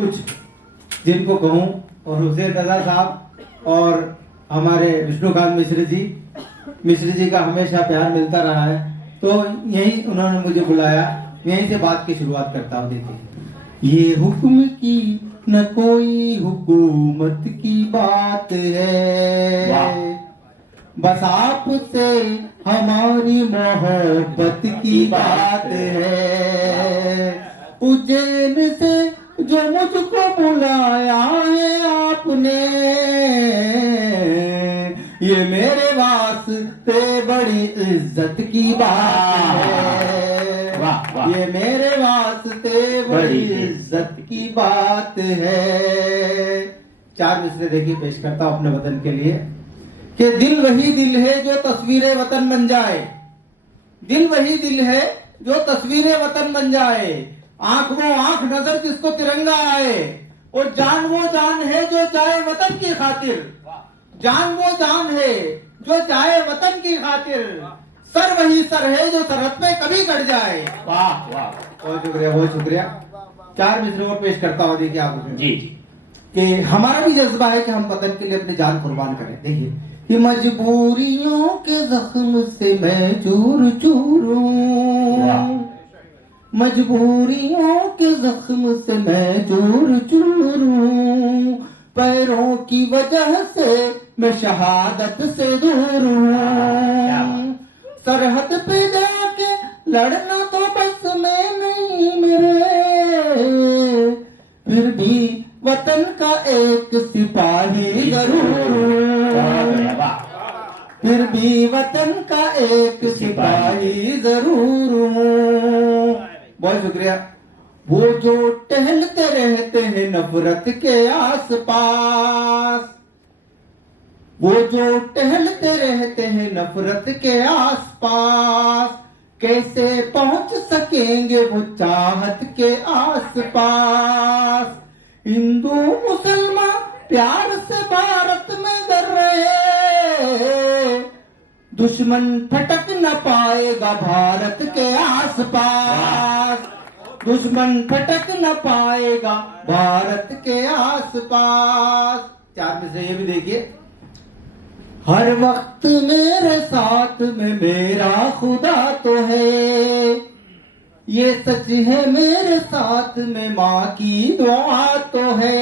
कुछ जिनको कहूँ, और हुसैन रजा साहब और हमारे विष्णुकांत मिश्र जी का हमेशा प्यार मिलता रहा है, तो यही उन्होंने मुझे बुलाया, यहीं से बात की शुरुआत करता हूँ। देखिए, ये हुक्म की न कोई हुकूमत की बात है, बस आपसे हमारी मोहब्बत की बात है। उज्जैन से जो मुझको बुलाया है आपने, ये मेरे वास्ते बड़ी इज्जत की बात है। वाह, वाह। ये मेरे वास्ते बड़ी इज्जत की बात है। 4 मिसरे देखिए पेश करता हूं अपने वतन के लिए कि दिल वही दिल है जो तस्वीरें वतन बन जाए, दिल वही दिल है जो तस्वीरें वतन बन जाए, आंख वो आंख नजर जिसको तिरंगा आए, और जान वो जान है जो चाहे वतन की खातिर, जान वो जान है जो चाहे वतन की खातिर, सर वही सर है जो सरहद पे कभी कट जाए। वाह वाह, बहुत शुक्रिया, बहुत शुक्रिया। 4 मिसरे और पेश करता हूँ, देखिए आप जी कि हमारा भी जज्बा है कि हम वतन के लिए अपनी जान कुर्बान करें। देखिए कि मजबूरियों के जख्म से मैं चूर चूर हूं, मजबूरियों के जख्म से मैं चूर चूर हूं, पैरों की वजह से मैं शहादत से दूर हूं, सरहद पे जाके लड़ना तो बस में नहीं मेरे, फिर भी वतन का एक सिपाही जरूर हूं, फिर भी वतन का एक सिपाही जरूर हूं। बहुत शुक्रिया। वो जो टहलते रहते हैं नफरत के आसपास, वो जो टहलते रहते हैं नफरत के आसपास, कैसे पहुंच सकेंगे वो चाहत के आसपास। हिंदू मुसलमान प्यार से भारत में डर रहे, दुश्मन फटक न पाएगा भारत के आसपास, दुश्मन फटक न पाएगा भारत के आसपास। 4 में से ये भी देखिए, हर वक्त मेरे साथ में मेरा खुदा तो है, ये सच है मेरे साथ में माँ की दुआ तो है,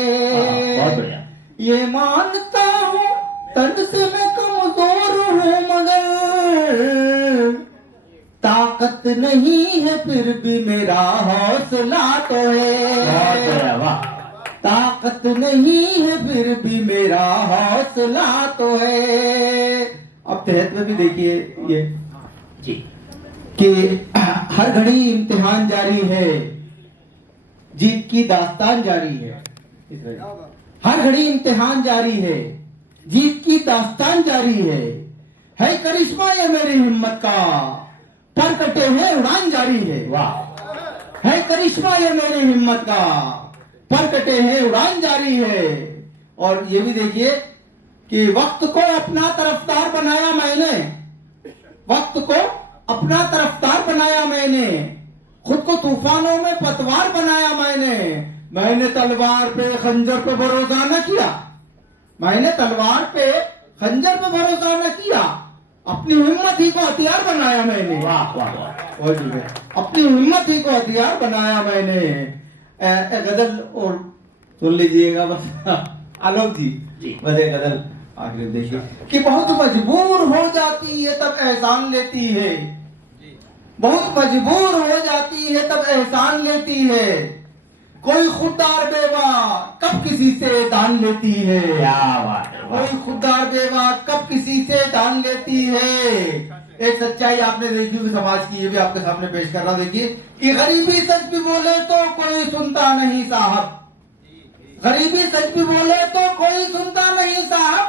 ये मानता हूँ तन से मैं कमजोर हूँ मगर ताकत नहीं है फिर भी मेरा हौसला तो है, ताकत नहीं है फिर भी मेरा हौसला तो है। अब तहत में भी देखिए ये जी कि हर घड़ी इम्तिहान जारी है, जीत की दास्तान जारी है, हर घड़ी इम्तिहान जारी है, जीत की दास्तान जारी है करिश्मा ये मेरी हिम्मत का, पर कटे हैं उड़ान जारी है। वाह, है करिश्मा ये मेरी हिम्मत का, पर कटे हैं उड़ान जारी है। और ये भी देखिए कि वक्त को अपना तरफदार बनाया मैंने, वक्त को अपना तरफदार बनाया मैंने, खुद को तूफानों में पतवार बनाया मैंने तलवार पे खंजर पे भरोसा न किया, मैंने तलवार पे खंजर पे भरोसा न किया, अपनी हिम्मत ही को हथियार बनाया मैंने। वाह वाह वाह, अपनी हिम्मत ही को हथियार बनाया मैंने। गजल और सुन लीजिएगा बस, आलोक जी बस एक गजल आखिर देखिए कि बहुत मजबूर हो जाती है तब एहसान लेती है, बहुत मजबूर हो जाती है तब एहसान लेती है, कोई खुददार बेवा कब किसी से दान लेती है, क्या बात है, कोई खुददार बेवा कब किसी से दान लेती है। एक सच्चाई आपने देखी हुई समाज की, ये भी आपके सामने पेश कर रहा हूं। देखिए कि गरीबी सच भी बोले तो कोई सुनता नहीं साहब, गरीबी सच भी बोले तो कोई सुनता नहीं साहब,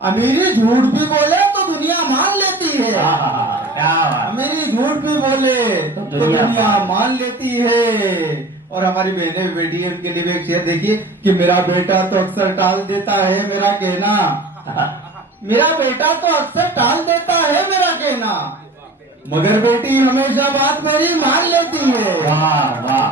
अमीरी झूठ भी बोले तो दुनिया मान लेती है, क्या बात, अमीरी झूठ भी बोले तो दुनिया मान लेती है। और हमारी बहनें बेटी है, उनके लिए भी एक शेर देखिए कि मेरा बेटा तो अक्सर टाल देता है मेरा कहना, मेरा बेटा तो अक्सर टाल देता है मेरा कहना, मगर बेटी हमेशा बात मेरी मान लेती है। वाह वाह,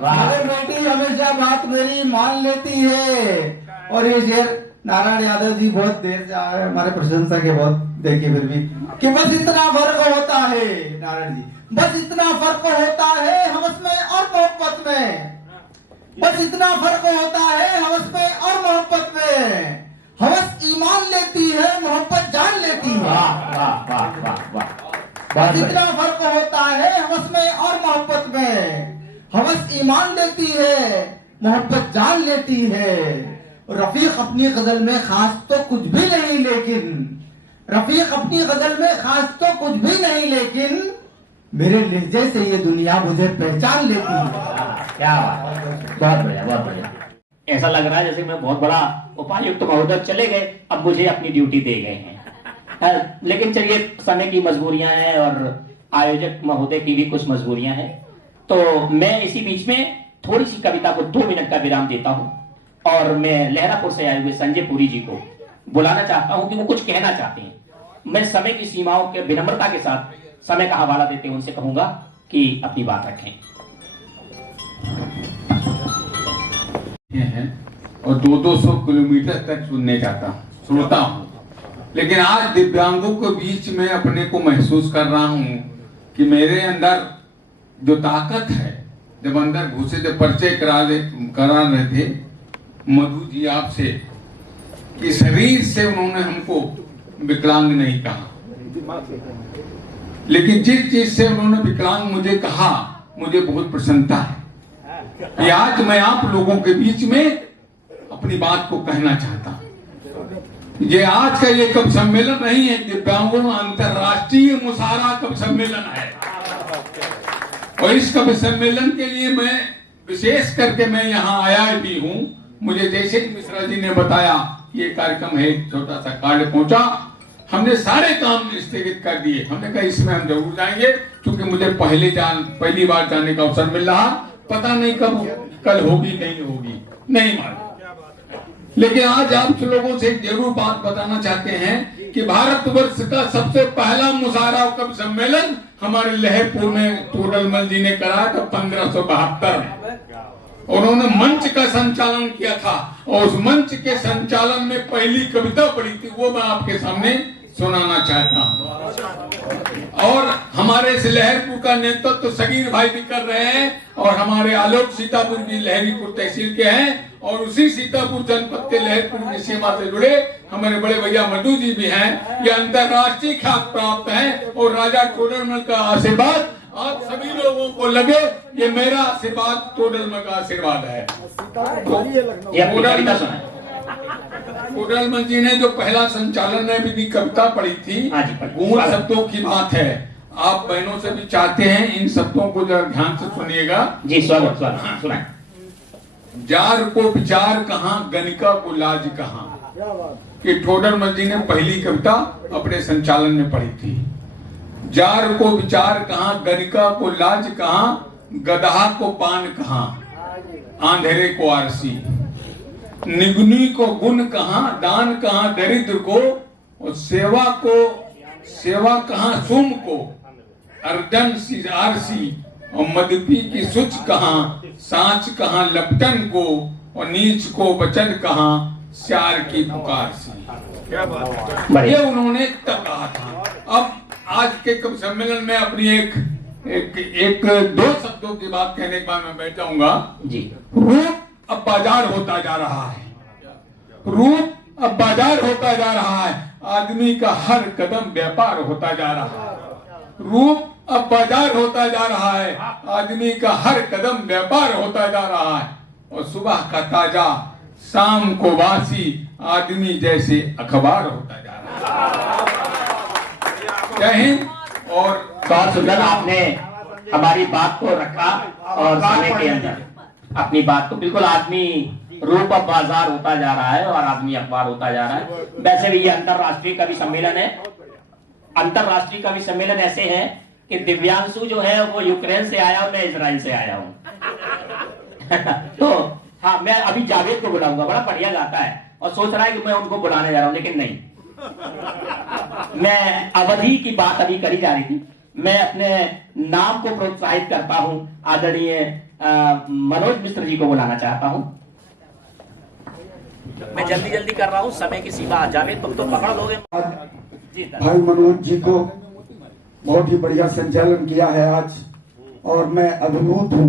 वाह। मेरे बेटी हमेशा बात मेरी मान लेती है। और ये शेर नारायण यादव जी बहुत देर से आए, हमारे प्रशंसा के बहुत देखिए फिर भी कि बस इतना फर्क होता है नारायण जी, बस इतना फर्क होता है हवस में और मोहब्बत में, बस इतना फर्क होता है हवस में और मोहब्बत में। हवस ईमान लेती है, मोहब्बत जान लेती है। वाह वाह वाह वाह वाह, बस बहुत इतना बढ़िया। फर्क होता है हवस में और मोहब्बत में। हवस ईमान लेती है, मोहब्बत जान लेती है। रफीक अपनी गजल में खास तो कुछ भी नहीं, लेकिन रफीक अपनी गजल में खास तो कुछ भी नहीं, लेकिन मेरे लहजे से ये दुनिया मुझे पहचान लेती है। क्या बात, बहुत बढ़िया बहुत बढ़िया। ऐसा लग रहा है जैसे मैं बहुत बड़ा उपायुक्त महोदय चले गए, अब मुझे अपनी ड्यूटी दे गए हैं। लेकिन चलिए, समय की मजबूरियां हैं और आयोजक महोदय की भी कुछ मजबूरियां हैं, तो मैं इसी बीच में थोड़ी सी कविता को 2 मिनट का विराम देता हूं और मैं लहरापुर से आए हुए संजय पुरी जी को बुलाना चाहता हूं कि वो कुछ कहना चाहते हैं। मैं समय की सीमाओं के विनम्रता के साथ समय का हवाला देते हुए उनसे कहूंगा कि अपनी बात रखें। हैं और 200 किलोमीटर तक सुनने जाता हूँ, सुनता हूँ, लेकिन आज दिव्यांगों के बीच में अपने को महसूस कर रहा हूँ कि मेरे अंदर जो ताकत है, जब अंदर घुसे, जब परिचय करा रहे थे मधु जी आपसे, कि शरीर से उन्होंने हमको विकलांग नहीं कहा, लेकिन जिस चीज से उन्होंने विकलांग मुझे कहा, मुझे बहुत प्रसन्नता है। ये आज मैं आप लोगों के बीच में अपनी बात को कहना चाहता हूं। ये आज का ये कवि सम्मेलन नहीं है, दिव्यांगों अंतरराष्ट्रीय मुशायरा कवि सम्मेलन है, और इस कवि सम्मेलन के लिए मैं विशेष करके मैं यहाँ आया भी हूँ। मुझे जैसे ही मिश्रा जी ने बताया ये कार्यक्रम है, एक छोटा सा कार्ड पहुंचा, हमने सारे काम स्थगित कर दिए। हमने कहा इसमें हम जरूर जाएंगे, क्योंकि मुझे पहली बार जाने का अवसर मिल रहा, पता नहीं कब कल होगी नहीं होगी, नहीं मालूम। लेकिन आज आप लोगों से एक जरूर बात बताना चाहते हैं कि भारतवर्ष का सबसे पहला मुशायरा कवि सम्मेलन हमारे लहरपुर में तोडलमल जी ने कराया था 1572 में। उन्होंने मंच का संचालन किया था और उस मंच के संचालन में पहली कविता पढ़ी थी, वो मैं आपके सामने सुनाना चाहता हूँ। और हमारे इस लहरपुर का नेतृत्व तो सगीर भाई भी कर रहे हैं, और हमारे आलोक सीतापुर भी लहरीपुर तहसील के हैं, और उसी सीतापुर जनपद के लहरपुर की सीमा से जुड़े हमारे बड़े भैया मधु जी भी हैं। ये अंतरराष्ट्रीय ख्यात प्राप्त है, और राजा टोडरमल का आशीर्वाद आप सभी लोगों को लगे, ये मेरा आशीर्वाद टोडरमल का आशीर्वाद है। टोडरमल जी ने जो पहला संचालन में भी कविता पढ़ी थी, गूढ़ शब्दों की बात है। आप बहनों से भी चाहते हैं इन शब्दों को जरा ध्यान से सुनिएगा। जी स्वागत स्वागत सुनाए। जार को विचार कहाँ, गणिका को लाज कहाँ, कि टोडरमल जी ने पहली कविता अपने संचालन में पढ़ी थी। जार को विचार कहाँ, गणिका को लाज कहाँ, गदहा को पान कहाँ, आंधेरे को आरसी, निगुनी को गुण कहाँ, दान कहाँ दरिद्र को, और सेवा कहाँ सुम को, अर्जन सी आरसी, और मदपी की सुच कहाँ, सांच कहाँ लपटन को, और नीच को वचन कहाँ, श्यार की पुकार सी। ये उन्होंने तब कहा था। अब आज के कवि सम्मेलन में अपनी एक 2 शब्दों की बात कहने के बाद मैं बैठ जाऊंगा जी। रूप अब बाजार होता जा रहा है, रूप अब बाजार होता जा रहा है, आदमी का हर कदम व्यापार होता जा रहा है। रूप अब बाजार होता जा रहा है, आदमी का हर कदम व्यापार होता जा रहा है, और सुबह का ताजा शाम को वासी आदमी जैसे अखबार होता जा रहा है। जय हिंद। और बहुत सुंदर आपने हमारी बात को रखा, और समय के अंदर अपनी बात को बिल्कुल, आदमी रूप अब बाजार होता जा रहा है और आदमी अखबार होता जा रहा है। वैसे भी ये अंतरराष्ट्रीय कवि सम्मेलन है। अंतरराष्ट्रीय कवि सम्मेलन ऐसे है कि दिव्यांशु जो है वो यूक्रेन से आया और मैं इजराइल से आया हूँ। तो हाँ, मैं अभी जावेद को बुलाऊंगा, बड़ा बढ़िया गाता है, और सोच रहा है कि मैं उनको बुलाने जा रहा हूँ, लेकिन नहीं। मैं अवधि की बात अभी करी जा रही थी। मैं अपने नाम को प्रोत्साहित करता हूँ आदरणीय मनोज मिश्र जी को बुलाना चाहता हूँ। मैं जल्दी कर रहा हूँ, समय की सीमा आ जावे, तुम तो पकड़ लोगे। जी भाई मनोज जी को बहुत ही बढ़िया संचालन किया है आज, और मैं अभिभूत हूँ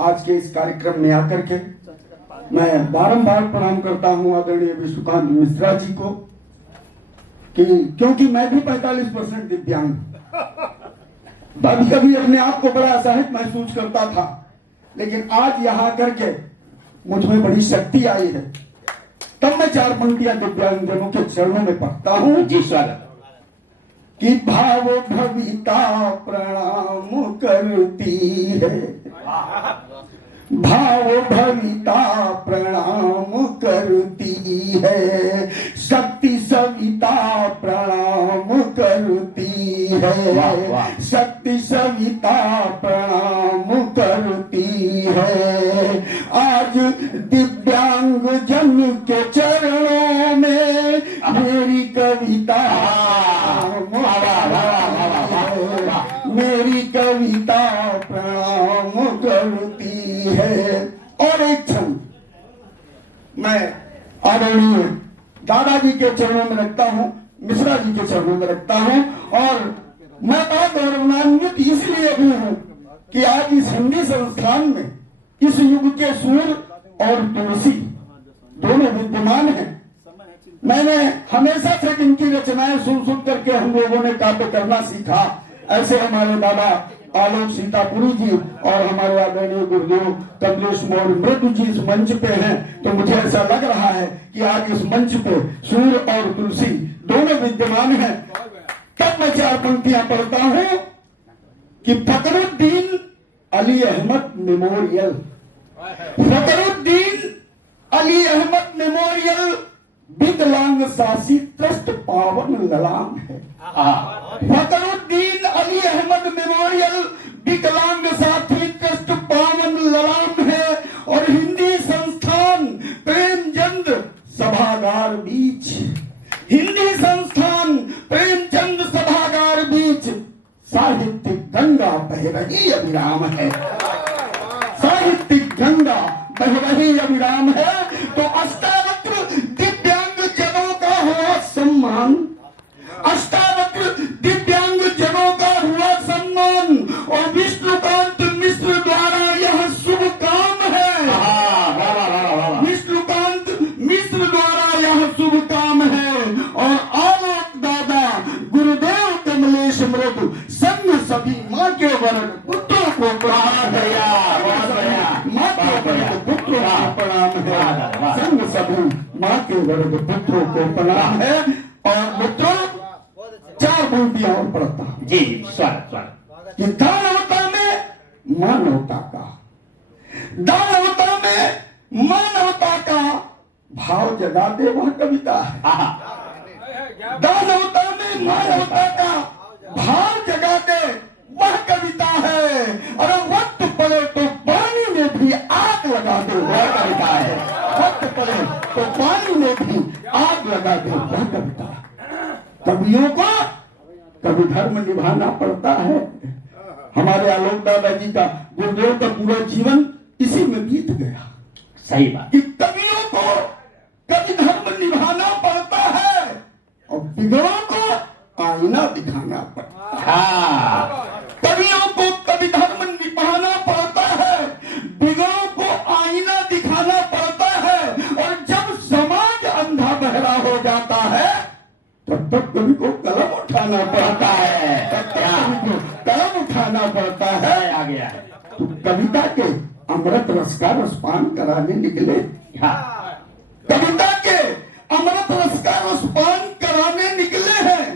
आज के इस कार्यक्रम में आकर के। मैं बारंबार प्रणाम करता हूँ आदरणीय विष्णुकांत मिश्रा जी को, क्योंकि मैं भी 45% दिव्यांग, कभी कभी अपने आप को बड़ा असहाय महसूस करता था, लेकिन आज यहाँ करके मुझ में बड़ी शक्ति आई है। तब मैं 4 पंक्तियां दिव्यांगजनों के चरणों में पढ़ता हूँ। जी स्वागत। कि भाव भविता प्रणाम करती है, भाव भविता प्रणाम करती है, शक्ति सविता प्रणाम करती है, शक्ति सविता प्रणाम करती है। आज दिव्यांग जन के चरणों में मेरी कविता, मेरी कविता प्रणाम करती है। और एक क्षण मैं आदरणीय दादाजी के चरणों में रखता हूँ, मिश्रा जी के चरणों में रखता हूँ, और मैं बहुत गौरवान्वित इसलिए भी हूँ कि आज इस हिंदी संस्थान में इस युग के सूर और तुलसी दोनों विद्यमान हैं। मैंने हमेशा से इनकी रचनाएं सुन करके हम लोगों ने काव्य करना सीखा। ऐसे हमारे दादा आलोक सीतापुरी जी और हमारे आदरणीय गुरुदेव कमलेश मौर्य मृदु जी इस मंच पे हैं, तो मुझे ऐसा लग रहा है कि आज इस मंच पे सूर और तुलसी दोनों विद्यमान हैं। तब मैं 4 पंक्तियां पढ़ता हूँ कि फकरुद्दीन अली अहमद मेमोरियल, फकरुद्दीन अली अहमद मेमोरियल विकलांग शासी ट्रस्ट पावन ललाम है। फकरुद्दीन अली अहमद मेमोरियल विकलांग साथी ट्रस्ट पावन ललाम है। और हिंदी संस्थान प्रेमचंद सभागार बीच, हिंदी संस्थान प्रेमचंद सभागार बीच साहित्यिक गंगा बह रही अविराम है, साहित्यिक गंगा बह रही अविराम है। तो अष्टावक्र दिव्यांग जनों का हुआ सम्मान, अष्टावक्र दिव्यांग जनों का हुआ सम्मान, और विष्णुकांत मिश्र द्वारा यह शुभ काम है, विष्णुकांत मिश्र द्वारा यह शुभ काम है। और आलोक दादा गुरुदेव कमलेश मृदु संग सभी माँ के वरण पुत्रों को प्रणाम है, माँ के वरण पुत्रों को प्रणाम है, संग सभी माँ के वर्ण पुत्रों को प्रणाम है। और मित्रों 4 पंक्तियां और पढ़ता हूं। जी जी स्वागत स्वागत। कि दानवता में मानवता का, दानवता में मानवता का भाव जगा दे वह कविता है। दानवता में मानवता का भाव जगा दे वह कविता है। और वक्त पड़े तो पानी में भी आग लगा दे वह कविता है, वक्त पड़े तो पानी में भी आग लगा दे वह कविता। कवियों को कभी धर्म निभाना पड़ता है। हमारे आलोक दादाजी का, गुरुदेव का पूरा जीवन इसी में बीत गया। सही बात। कि कवियों को कभी धर्म निभाना पड़ता है और बिगड़ों को आईना दिखाना पड़ता है। हाँ। कवियों को कभी धर्म निभाना पड़ता है, बिगड़ों को आईना दिखाना पड़ता है। और जब समाज अंधा बहरा हो जाता है तब तक कवि को कलम उठाना पड़ता है, तब तक कवि को कलम उठाना पड़ता है। आ गया है। तो कविता के अमृत रस का रसपान कराने निकले। हाँ। कविता के अमृत रस का रसपान कराने निकले हैं।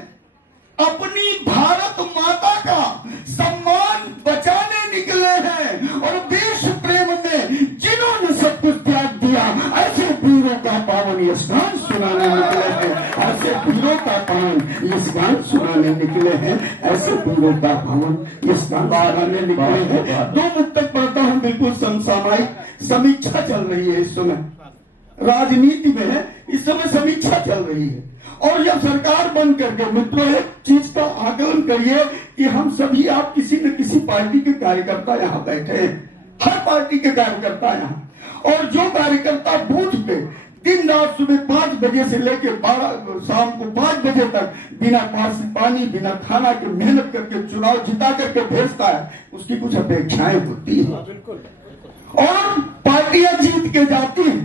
अपनी भारत माता का सम्मान बचाने निकले हैं। और देश प्रेम में जिन्होंने सब कुछ त्याग दिया, ऐसे वीरों का पावन ये स्नान सुनाने निकले हैं, ऐसे वीरों का पावन ये स्नान सुनाने निकले हैं, ऐसे वीरों का पावन ये स्नान सुनाने निकले हैं। 2 मुक्तक पढ़ता हूँ, बिल्कुल समसामयिक समीक्षा चल रही है इस समय, राजनीति में है इस समय समीक्षा चल रही है। और जब सरकार बन करके, मित्रों एक चीज का आकलन करिए कि हम सभी, आप किसी न किसी पार्टी के कार्यकर्ता यहाँ बैठे हैं, हर पार्टी के कार्यकर्ता यहाँ। और जो कार्यकर्ता बूथ पे दिन रात सुबह 5 बजे से लेकर 12 शाम को 5 बजे तक बिना पानी बिना खाना के मेहनत करके चुनाव जिता करके भेजता है, उसकी कुछ अपेक्षाएं होती है। और पार्टियां जीत के जाती हैं,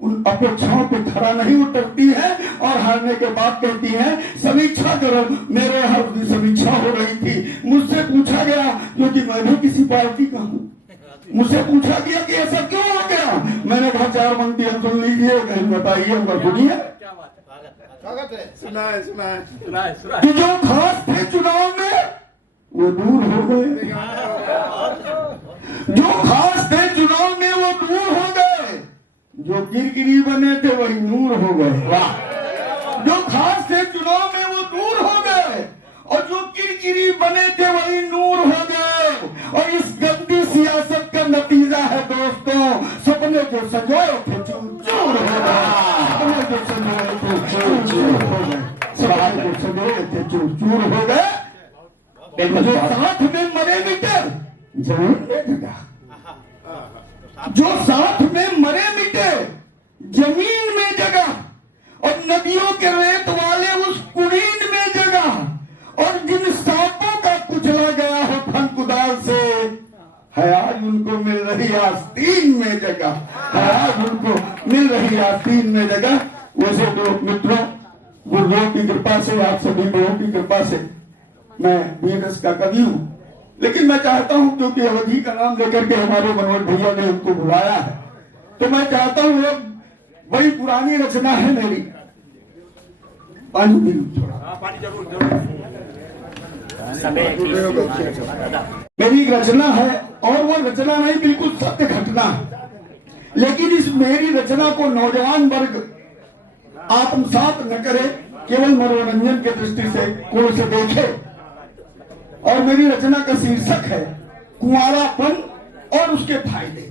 उन अपेक्षाओं पे खरा नहीं उतरती है और हारने के बाद कहती है समीक्षा करो। मेरे यहाँ समीक्षा हो रही थी, मुझसे पूछा गया, क्योंकि मैं भी किसी पार्टी का हूँ, मुझसे पूछा गया कि ऐसा क्यों हो गया। मैंने कहा 4 मंत्री सुन लीजिए, कहीं बताइए, हम सुनिए। कि जो खास थे चुनाव में वो दूर हो गए, जो खास थे चुनाव में वो दूर हो गए, जो किरकिरी बने थे वही नूर हो गए। जो खास थे चुनाव में वो दूर हो गए और जो किरकिरी बने थे वही नूर हो गए। और इस गंदी सियासत का नतीजा है दोस्तों, सपने जो सजाए थे चूर हो गए, सपने जो सजाए थे चूर हो गए, सपने जो सजाए थे चूर हो गए। जो साथ में मरे मिटे जमीन में जगह, जो साथ में मरे मिटे जमीन में जगह, और नदियों के रेत वाले उस कुड़ीन में जगह, और जिन सांपों का कुचला गया हो फन कुदाल से, है आज उनको मिल रही आस्तीन में जगह, है आज उनको मिल रही आस्तीन में जगह। वैसे तो मित्रों, गुरुदेव की कृपा से, आप सभी लोगों की कृपा से मैं बीएनएस का कवि हूँ, लेकिन मैं चाहता हूं, क्योंकि अवधि का नाम लेकर के हमारे मनोज भैया ने हमको बुलाया है, तो मैं चाहता हूं, एक बड़ी पुरानी रचना है मेरी। पानी पी थोड़ा, पानी जरूर मेरी एक रचना है, और वो रचना नहीं, बिल्कुल सत्य घटना है। लेकिन इस मेरी रचना को नौजवान वर्ग आत्मसात न करे, केवल मनोरंजन की दृष्टि से कोण से देखे। और मेरी रचना का शीर्षक है कुंवारापन और उसके फायदे।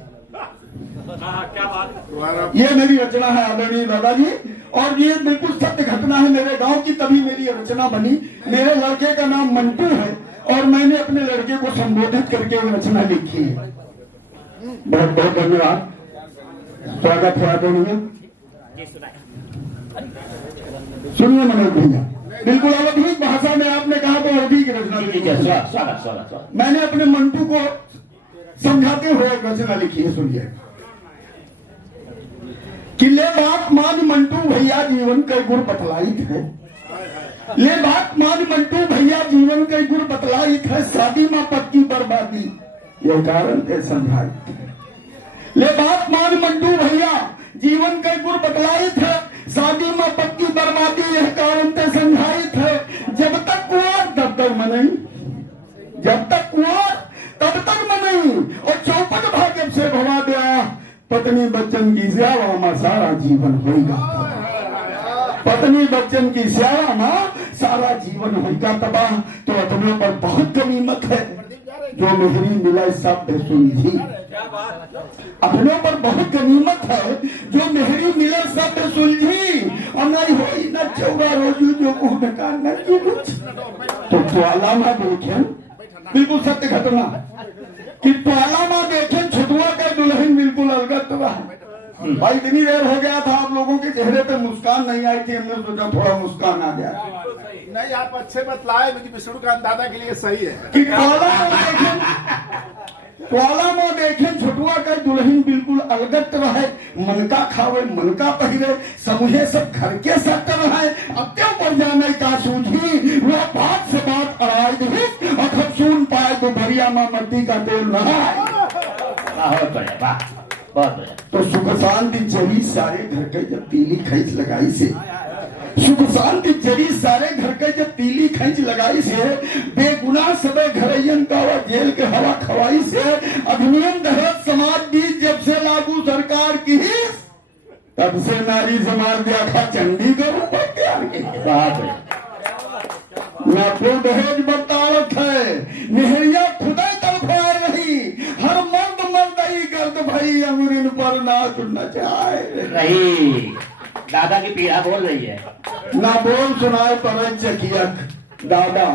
क्या बात। ये मेरी रचना है आदरणीय दादाजी, और ये बिल्कुल सत्य घटना है मेरे गांव की, तभी मेरी ये रचना बनी। मेरे लड़के का नाम मंटू है और मैंने अपने लड़के को संबोधित करके ये रचना लिखी है। बहुत बहुत धन्यवाद, स्वागत है आदरणीय। सुनिए मनोज भैया, बिल्कुल अवधि भाषा में आपने कहा तो अवधि की रचना लिखी है। स्वागत। मैंने अपने मंटू को समझाते हुए एक रचना लिखी है, सुनिए। कि ले बात मान मंटू भैया जीवन के गुर बतलाइत है, ले बात मान मंटू भैया जीवन के गुर बतलाइत है, शादी में पक्की बर्बादी ये कारण है समझाइत है। ले बात मान मंटू भैया जीवन के गुर बतलाइत है, शादी में पक्की बर्बादी यह कारण ते समझाइत है। जब तक कुआर तब तक मनई, जब तक कुआर तब तक मनई, और चौपट भाग्य से भवा दिया, पत्नी बच्चन की सेवा में सारा जीवन होगा, पत्नी बच्चन की सेवा में सारा जीवन होगा तबाह। तो अपने पर बहुत गनीमत है जो मेहरी मिला शब्द सुलझी, अपने पर बहुत गनीमत है जो मेहरी मिले शब्द सुलझी, और नहीं होई न चौगा रोजू जो कुछ का न कुछ। तो ज्वाला में देखें, बिल्कुल सत्य घटना कि ज्वाला में देखें छुटुआ का दुल्हन बिल्कुल अलगत रहा। भाई इतनी देर हो गया था, आप लोगों के चेहरे पे मुस्कान नहीं आई थी, हमने सोचा थोड़ा मुस्कान आ गया। नहीं, आप अच्छे बतलाए, विष्णुकांत दादा के लिए सही है कि ज्वाला में देखें छुटुआ का दुल्हन बिल्कुल अलगत रहे, मन का खावे मन का पहिरे, समूहे सब घर के सट रहे, अत्यों पर जाने का सूझी, वो बात से बात अड़ाई दी, और जब सुन पाए तो भरिया में मट्टी का तेल नहाए। बहुत बढ़िया, वाह, बहुत बढ़िया। तो सुख शांति जरी सारे घर के जब तीली खींच लगाई से, सुख शांति जरी सारे घर के जब तीली खींच लगाई से, बेगुनाह सबे घरैयन का जेल के हवा खवाई से, अधिनियम दहेज समाज बीच जब से लागू सरकार की, तब से नारी समाज देखा चंडीगढ़ न तो दहेज बर्तावत है, नेहरिया खुदा तड़फा रही, हर मर्द मर्दई गर्द भाई अमरिन पर ना सुनना चाहे नहीं, दादा की पीड़ा बोल रही है। ना बोल सुनाए पर चकियक दादा,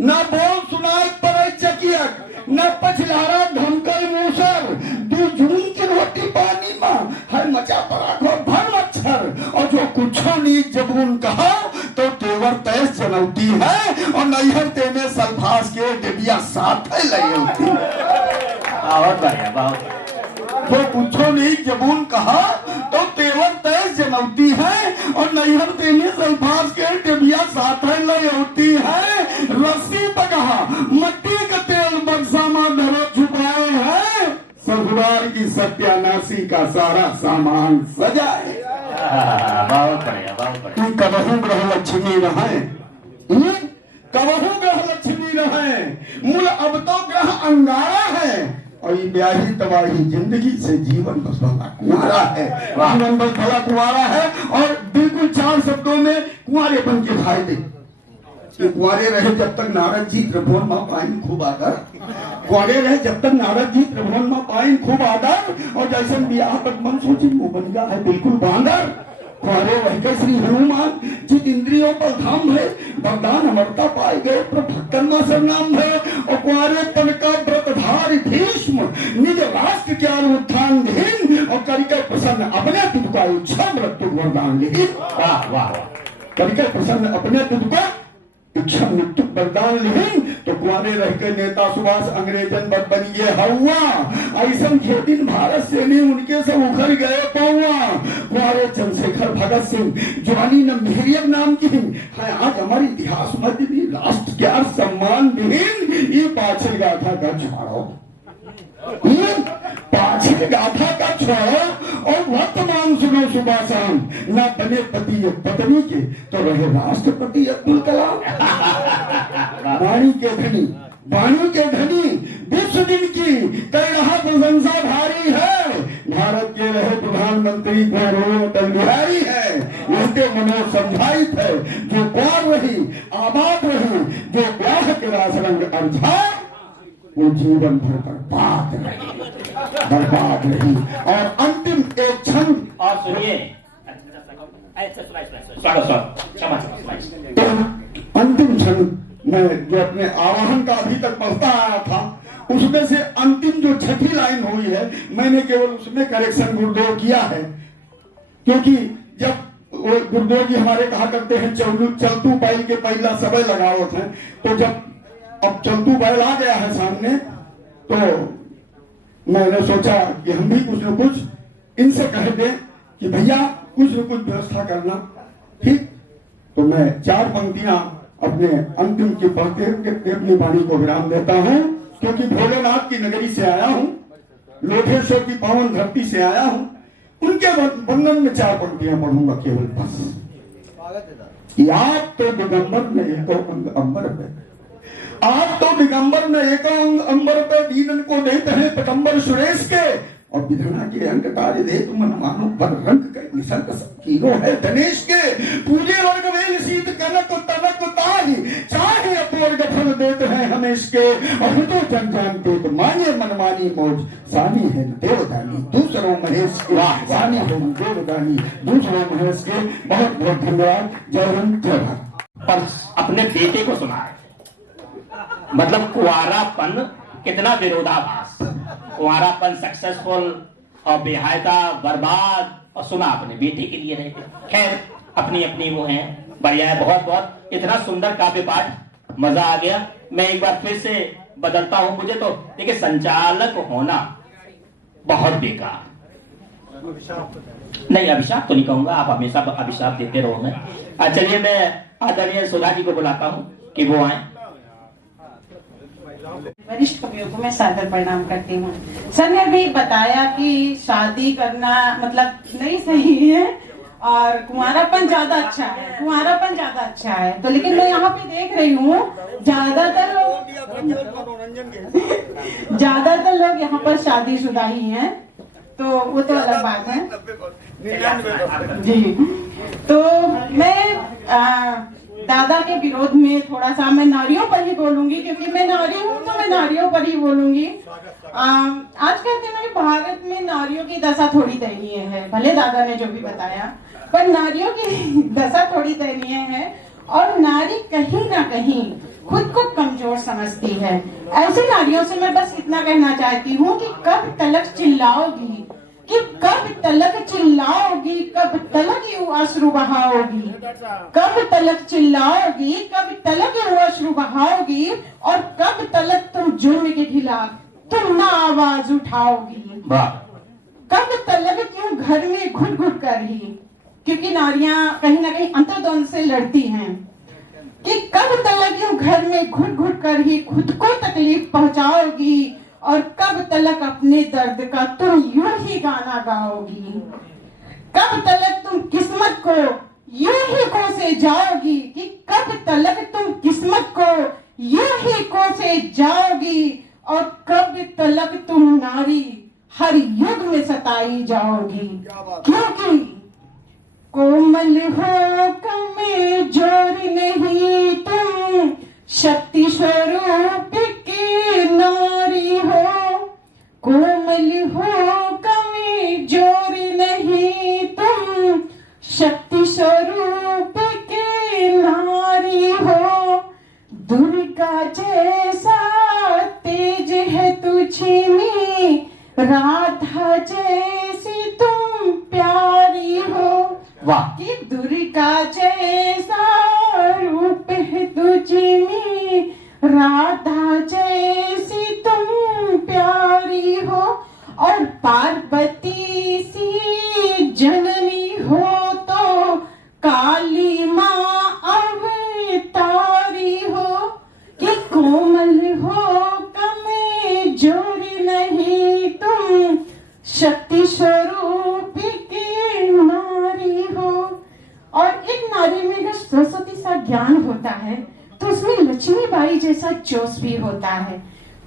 ना बोल सुनाए पर चकियक न पछलारा धमकल मूसर, 2 जून की रोटी पानी में है मचा पड़ा को भर मच्छर। और जो कुछ नहीं जबून कहा तो तेवर तैस जनौती है, और नैहर तेने सल्फास के डिबिया साथ है लई होती। बहुत बढ़िया, बहुत जो पूछो नहीं जबून कहा तो तेवर तैस जनौती है, और नैहर तेने सल्फास के डिबिया साथ है लई होती है। रस्सी पकहा मट्टी का तेल बक्सा में धरो छुपाए है, ससुराल की सत्यानाशी का सारा सामान सजाए। बहुत बढ़िया, बहुत बढ़िया। कबहू ग्रह लक्ष्मी रहे, कबहू ग्रह लक्ष्मी रहे, मूल अब तो ग्रह अंगारा है, और ये ब्याही तबाही जिंदगी से जीवन बस भला कुंवारा है, जीवन बस भला कुंवारा है। और बिल्कुल 4 शब्दों में कुंवारेपन के फायदे। कुंवारे रहे जब तक नारद जी त्रिभुवन में पाइन खूब आदर, कुंवारे रहे जब तक नारद जी त्रिभुवन में पाइन खूब आदर, और जैसे ब्याह तक मन सोचे वो बन गया है बिल्कुल बांदर। कुंवारे रहकर श्री हनुमान जित इंद्रियों पर धाम है, वरदान अमरता पाए गए भक्तन में सरनाम है। और कुंवारेपन का व्रतधारी भीष्म निज राष्ट्र के उत्थान धीन, और करिकर प्रसन्न अपने तुझ का इच्छा मृत्यु वरदान लिहिन। वाह वाह, करिकर प्रसन्न अपने तुझ का इच्छा मृत्यु वरदान लिहिन। तो कुंवारे रहकर नेता सुभाष अंग्रेजन बन गए हवा, ऐसा ये दिन भारत से नहीं उनके से उखड़ गए पौवा। कुंवारे चंद्रशेखर भगत सिंह जवानी न मेहरियत नाम की है, आज हमारे इतिहास में भी राष्ट्र क्या सम्मान विहीन। ये पाछल गाथा का छोड़ो, पाछल गाथा का छोड़ो, और वर्तमान सुनो सुबह शाम। न बने पति या पत्नी के तो रहे राष्ट्रपति अब्दुल कलाम। वाणी के धनी, वाणी के धनी विश्व दिन की कई रहा प्रशंसा भारी है। भारत के रहे प्रधानमंत्री अटल बिहारी है, उनके मनो समझाइत है। जो गौर रही आबाद रही, जो ब्याह के रास रंग अर्झा, वो जीवन भर बर्बाद रही। और अंतिम एक क्षण और सुनिए, अंतिम क्षण में जो अपने आवाहन का अभी तक पढ़ता आया था, उसमें से अंतिम जो 6ठी लाइन हुई है, मैंने केवल उसमें करेक्शन गुरुदेव किया है। क्योंकि जब वो गुरुदेव जी हमारे कहा करते हैं चलतू बैल के पहला सबे लगावत है, तो जब अब चलतू बैल आ गया है सामने, तो मैंने सोचा कि हम भी कुछ न कुछ इनसे कह दें कि भैया कुछ न कुछ व्यवस्था करना, ठीक। तो मैं 4 पंक्तियां अपने अंतिम की पढ़ते अपनी वाणी को विराम देता हूं, क्योंकि भोलेनाथ की नगरी से आया हूं, लोधेश्वर की पावन धरती से आया हूं। उनके वंदन में 4 पंक्तियां पढ़ूंगा केवल बस। आप तो दिगंबर में एक अंबर पे, आप तो दिगंबर में एक अंबर पे दीदन को देते हैं पटंबर सुरेश के, और विधना के अंक तारे दे तुम मानो पर रंग के निसर्ग हीरो है धनेश के। पूजे वर्ग वेल शीत कनक तनक ताही, चाहे अपूर्ग फल देते हैं हमेश के। और तो जन जानते तो माने मनमानी मौज, सानी है देवदानी दूसरों महेश के, सानी है देवदानी दूसरों महेश के। बहुत बहुत धन्यवाद। जय हिंद जय भारत। पर अपने बेटे को सुना है, मतलब कुंवारापन कितना विरोधाभास, कुंवारापन सक्सेसफुल और बेहायता बर्बाद, और सुना अपने बेटे के लिए रहते। खैर अपनी अपनी वो है, बढ़िया है, बहुत बहुत इतना सुंदर काव्य पाठ, मजा आ गया। मैं एक बार फिर से बदलता हूं, मुझे तो देखिए संचालक होना बहुत बेकार, नहीं अभिशाप तो नहीं कहूंगा, आप हमेशा अभिशाप देते रहो। मैं चलिए मैं आदरणीय सुधा जी को बुलाता हूं कि वो आए। वरिष्ठ कवियों को मैं सादर प्रणाम करती हूँ। सर ने भी बताया कि शादी करना मतलब नहीं सही है और कुंवारापन ज्यादा अच्छा है, कुंवारापन ज्यादा अच्छा है। तो लेकिन मैं यहाँ पे देख रही हूँ ज्यादातर लोग यहाँ पर शादीशुदा ही हैं, तो वो तो अलग बात है जी। तो मैं दादा के विरोध में थोड़ा सा मैं नारियों पर ही बोलूंगी, क्योंकि मैं नारी हूँ तो मैं नारियों पर ही बोलूंगी। आज कहते हैं कि भारत में नारियों की दशा थोड़ी दयनीय है, भले दादा ने जो भी बताया, पर नारियों की दशा थोड़ी दयनीय है। और नारी कहीं ना कहीं खुद को कमजोर समझती है। ऐसे नारियों से मैं बस इतना कहना चाहती हूँ कि कब तलक चिल्लाओगी, कि कब तलक चिल्लाओगी, कब तलक यूं अश्रु बहाओगी, कब तलक चिल्लाओगी, कब तलक यूं अश्रु बहाओगी, और कब तलक तुम जुर्म के खिलाफ तुम ना आवाज उठाओगी। कब तलक क्यों घर में घुट घुट कर ही, क्योंकि नारियां कहीं ना कहीं अंतर्द्वंद से लड़ती हैं, कि कब तलक यूं घर में घुट घुट कर ही खुद को तकलीफ पहुंचाओगी, और कब तलक अपने दर्द का तुम यूं ही गाना गाओगी। कब तलक तुम किस्मत को यूं ही कोसे जाओगी, कि कब तलक तुम किस्मत को यूं ही कोसे जाओगी, और कब तलक तुम नारी हर युग में सताई जाओगी। क्योंकि कोमल हो कमजोर नहीं तुम, शक्ति स्वरूप की नारी हो। कोमल हो कमजोर नहीं तुम, शक्ति स्वरूप की नारी हो। दुर्गा जैसा तेज है तुझी में, राधा जैसी तुम प्यारी हो। वाह। कि दुर्गा जैसा रूप है तुझी में, राधा जैसी तुम प्यारी हो। और पार्वती सी जननी हो तो काली माँ अवतारी हो। कि कोमल हो कमजोर नहीं तुम, शक्ति स्वरूप की नारी हो। और एक नारी में अगर सरस्वती सा ज्ञान होता है तो उसमें लक्ष्मीबाई जैसा जोश भी होता है।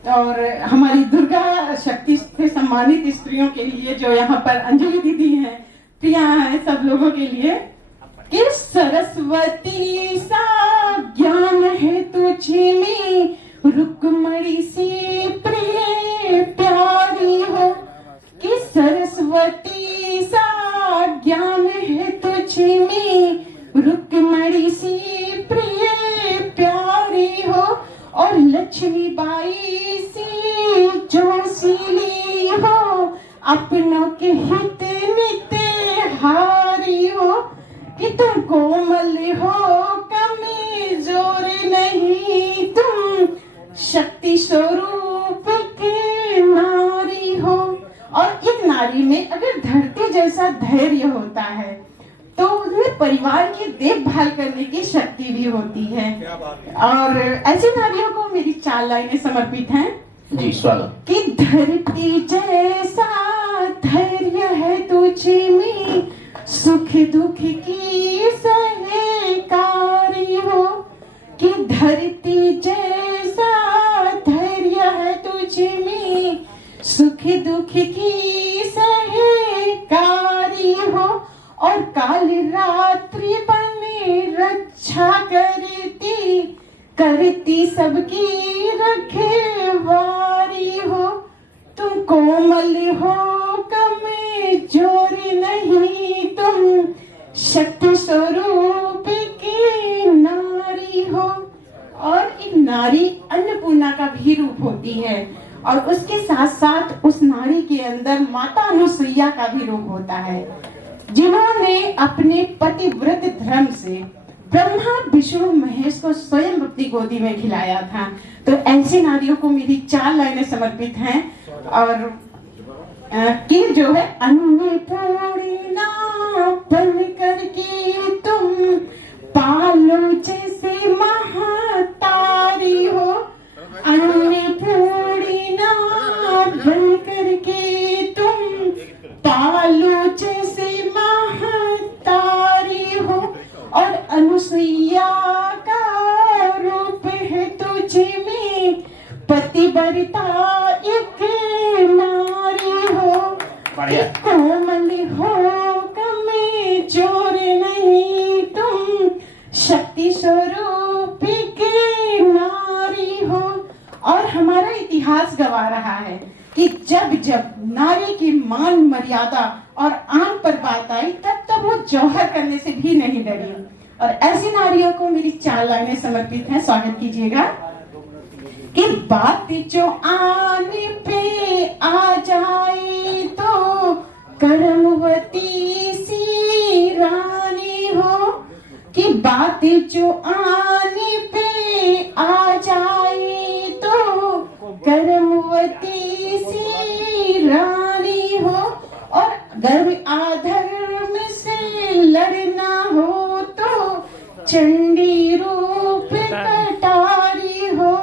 और हमारी दुर्गा शक्ति से सम्मानित स्त्रियों के लिए जो यहाँ पर अंजलि दीदी हैं, प्रिया है, सब लोगों के लिए, कि सरस्वती सा ज्ञान है तुझी में, रुक्मणी सी प्रिय प्यारी हो। कि सरस्वती सा ज्ञान है तुझी में, रुक्मणी सी प्रिय प्यारी हो। और लक्ष्मीबाई सी जोशीली हो, अपनों के हित नित हारी हो। कि तुम कोमल हो कमजोर नहीं तुम, शक्ति स्वरूप की नारी हो। और एक नारी में अगर धरती जैसा धैर्य होता है तो उसमें परिवार की देखभाल करने की शक्ति भी होती है। और ऐसी नारियों को मेरी 4 लाइनें समर्पित हैं। जी स्वागत। कि धरती जैसा धैर्य है तुझी में, सुख दुख की सहकारी हो। कि धरती जैसा धैर्य है तुझी में, सुख दुख की सहकारी हो। और काल रात्रि बने रक्षा करती सबकी रखवारी हो। तुम कोमल हो कमजोर नहीं तुम, शक्ति स्वरूप की नारी हो। और एक नारी अन्नपूर्णा का भी रूप होती है, और उसके साथ साथ उस नारी के अंदर माता अनुसुईया का भी रूप होता है, जिन्होंने अपने पतिव्रत धर्म से ब्रह्मा विष्णु महेश को स्वयं अपनी गोदी में खिलाया था। तो ऐसी नारियों को मेरी 4 लाइनें समर्पित हैं। और कि जो है, अन्नपूर्णा बन करके तुम पालो जैसे महातारी हो। अन्नपूर्णा बन करके तुम पालो जैसे महातारी हो। और अनुसुईया का रूप है तुझे में, पतिव्रता एक नारी हो। कोमल हो कमजोर नहीं तुम, शक्ति स्वरूप की नारी हो। और हमारा इतिहास गवा रहा है कि जब जब नारी की मान मर्यादा और आन पर बात आई, तब तब वो जौहर करने से भी नहीं डरी। और ऐसी नारियों को मेरी 4 लाइनें समर्पित हैं, स्वागत कीजिएगा। कि बात जो आने पे आ जाए तो कर्मवती सी रानी हो, कि बात जो आने पे आ जाए तो कर्मवती सी रानी हो, और गर्व आधर्म से लड़ना हो तो चंडी रूप कटारी हो,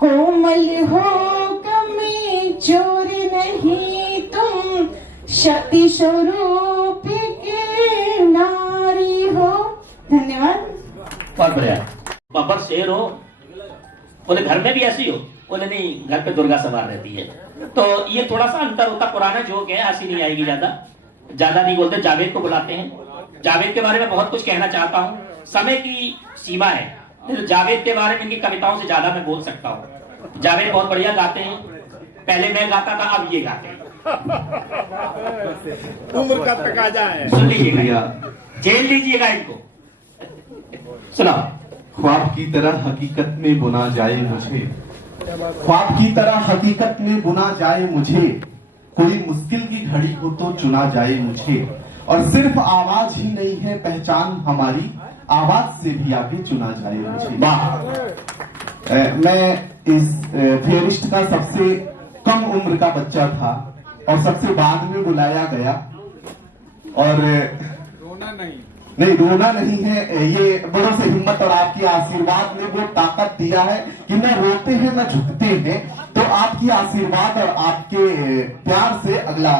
कोमल हो कमी चोर नहीं तुम शक्ति स्वरूप के नारी हो। धन्यवाद। बहुत बढ़िया। बब्बर शेर हो, बोले घर में भी ऐसी हो, बोले नहीं घर पे दुर्गा सवार रहती है। तो ये थोड़ा सा अंतर होता, पुराना जोक है, हंसी नहीं आएगी, ज्यादा नहीं बोलते। जावेद को बुलाते हैं, जावेद के बारे में बहुत कुछ कहना चाहता हूँ, समय की सीमा है, तो जावेद के बारे में इनकी कविताओं से ज्यादा मैं बोल सकता हूँ। जावेद बहुत बढ़िया गाते हैं, पहले मैं गाता था, अब ये गाते हैं। उम्र का तकाजा है। सुन लीजिएगा, जेल लीजिएगा इनको, सुना। ख्वाब की तरह हकीकत में बुना जाए मुझे, ख्वाब की तरह हकीकत में बुना जाए मुझे, कोई मुश्किल की घड़ी हो तो चुना जाए मुझे, और सिर्फ आवाज ही नहीं है पहचान हमारी, आवाज से भी आगे चुना जाए मुझे। वाह। मैं इस थियरिस्ट का सबसे कम उम्र का बच्चा था और सबसे बाद में बुलाया गया, और रोना नहीं है, ये बड़ों से हिम्मत और आपकी आशीर्वाद ने वो ताकत दिया है कि न रोते हैं न झुकते हैं। तो आपकी आशीर्वाद और आपके प्यार से अगला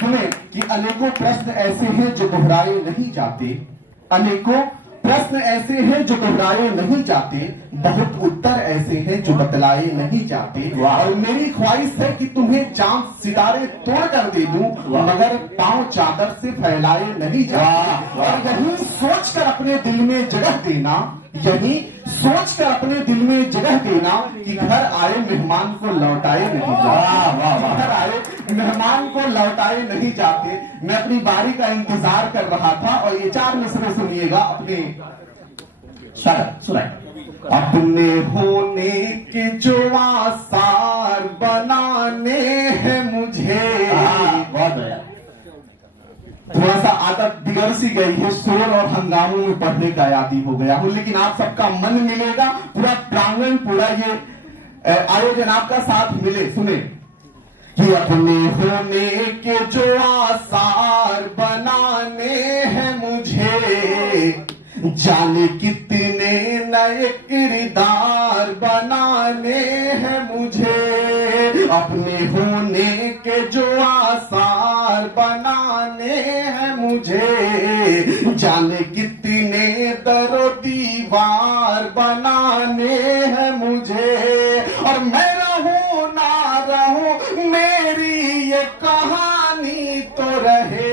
सुने कि अनेकों प्रश्न ऐसे हैं जो दोहराए नहीं जाते, अनेकों प्रश्न ऐसे हैं जो दोहराए नहीं जाते, बहुत उत्तर ऐसे हैं जो बतलाए नहीं जाते, और मेरी ख्वाहिश है कि तुम्हें चांद सितारे तोड़ कर दे दूं, मगर पांव चादर से फैलाए नहीं जाते। और यही सोचकर अपने दिल में जगह देना, यही सोचकर अपने दिल में जगह देना कि घर आए मेहमान को लौटाए नहीं जाते, घर आए मेहमान को लौटाए नहीं जाते। मैं अपनी बारी का इंतजार कर रहा था, और ये 4 मिसरे सुनिएगा अपने सुनाए। अपने होने के जो आसार बनाने हैं मुझे। बहुत बढ़िया। थोड़ा सा आदत बिगड़ सी गई है, शोर और हंगामों में पढ़ने का आदी हो गया हूं, लेकिन आप सबका मन मिलेगा, पूरा प्रांगण, पूरा ये आयोजन आपका साथ मिले। सुने कि अपने होने के जो आसार बनाने हैं मुझे, जाने कितने नए किरदार बनाने हैं मुझे, अपने होने के जो आसार बनाने हैं मुझे, जाने कितने दरो दीवार बनाने हैं मुझे, और मैं रहूं ना रहूं मेरी ये कहानी तो रहे,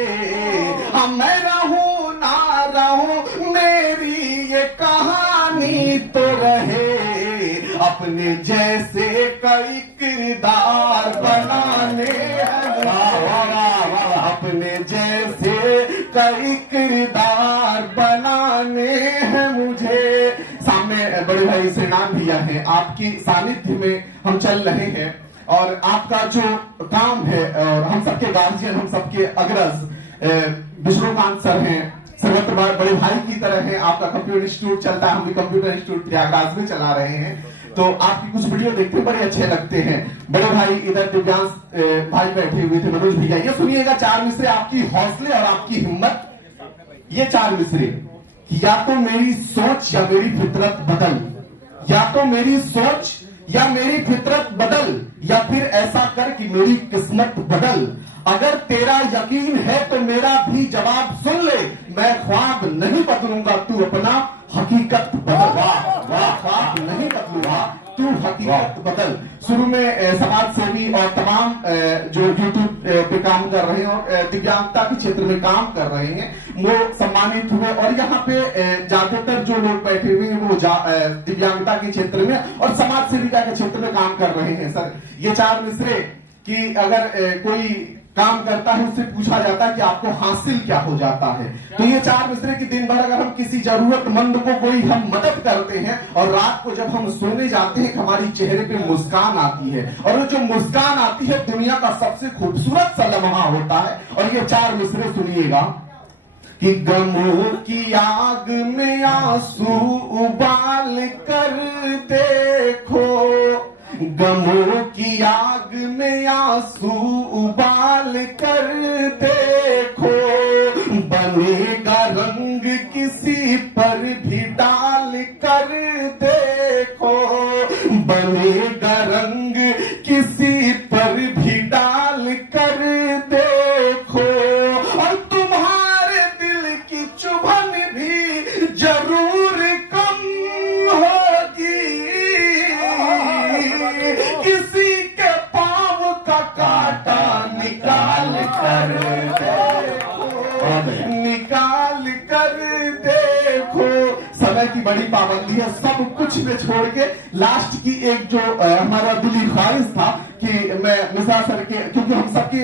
मैं रहूं ना रहूं मेरी ये कहानी तो रहे, अपने जैसे कई किरदार बनाने हैं, अपने जैसे कई किरदार बनाने हैं मुझे। सामने बड़े भाई श्रीनाथ भैया हैं, आपकी सानिध्य में हम चल रहे हैं, और आपका जो काम है, और हम सबके गार्जियन, हम सबके अग्रज विष्णुकांत सर हैं, सर्वत्र बड़े भाई की तरह हैं। आपका कंप्यूटर इंस्टीट्यूट चलता है, हम भी कंप्यूटर इंस्टीट्यूट प्रयागराज में चला रहे हैं, तो आपकी कुछ वीडियो देखते बड़े अच्छे लगते हैं। बड़े भाई इधर दिव्यांश भाई बैठे हुए थे, मनोज भैया, ये सुनिएगा 4 मिसरे आपकी हौसले और आपकी हिम्मत। ये 4 मिसरे, या तो मेरी सोच या मेरी फितरत बदल, या तो मेरी सोच या मेरी फितरत बदल, या फिर ऐसा कर कि मेरी किस्मत बदल। अगर तेरा यकीन है तो मेरा भी जवाब सुन ले, मैं ख्वाब नहीं बदलूंगा, तू अपना हकीकत बदल। ख्वाब नहीं बदलूंगा, तू हकीकत बदल। शुरू में समाज सेवी और तमाम जो यूट्यूब पे काम कर रहे हैं और दिव्यांगता के क्षेत्र में काम कर रहे हैं, वो सम्मानित हुए, और यहाँ पे ज्यादातर जो लोग बैठे हुए हैं वो दिव्यांगता के क्षेत्र में और समाज सेविका के क्षेत्र में काम कर रहे हैं। सर, ये 4 मिसरे कि अगर कोई काम करता है उससे पूछा जाता है कि आपको हासिल क्या हो जाता है। तो ये 4 मिसरे की दिन भर अगर हम किसी जरूरतमंद को कोई हम मदद करते हैं और रात को जब हम सोने जाते हैं हमारी चेहरे पे मुस्कान आती है, और वो जो मुस्कान आती है दुनिया का सबसे खूबसूरत सा लम्हा होता है। और ये 4 मिसरे सुनिएगा कि गमों की आग में आंसू उबाल कर देखो, गमों की आग में आंसू उबाल कर देखो, बनेगा रंग किसी पर भी डाल कर देखो, बनेगा रंग किसी पर भी डाल कर देखो, और तुम्हारे दिल की चुभन भी जरूर कम होगी, किसी के पांव का कांटा निकाल कर देखो, निकाल कर देखो। समय की बड़ी पाबंदी है, सब कुछ में छोड़ के लास्ट की एक जो हमारा दिली ख्वाहिश था कि मैं मिर्जा सर के, क्योंकि हम सबके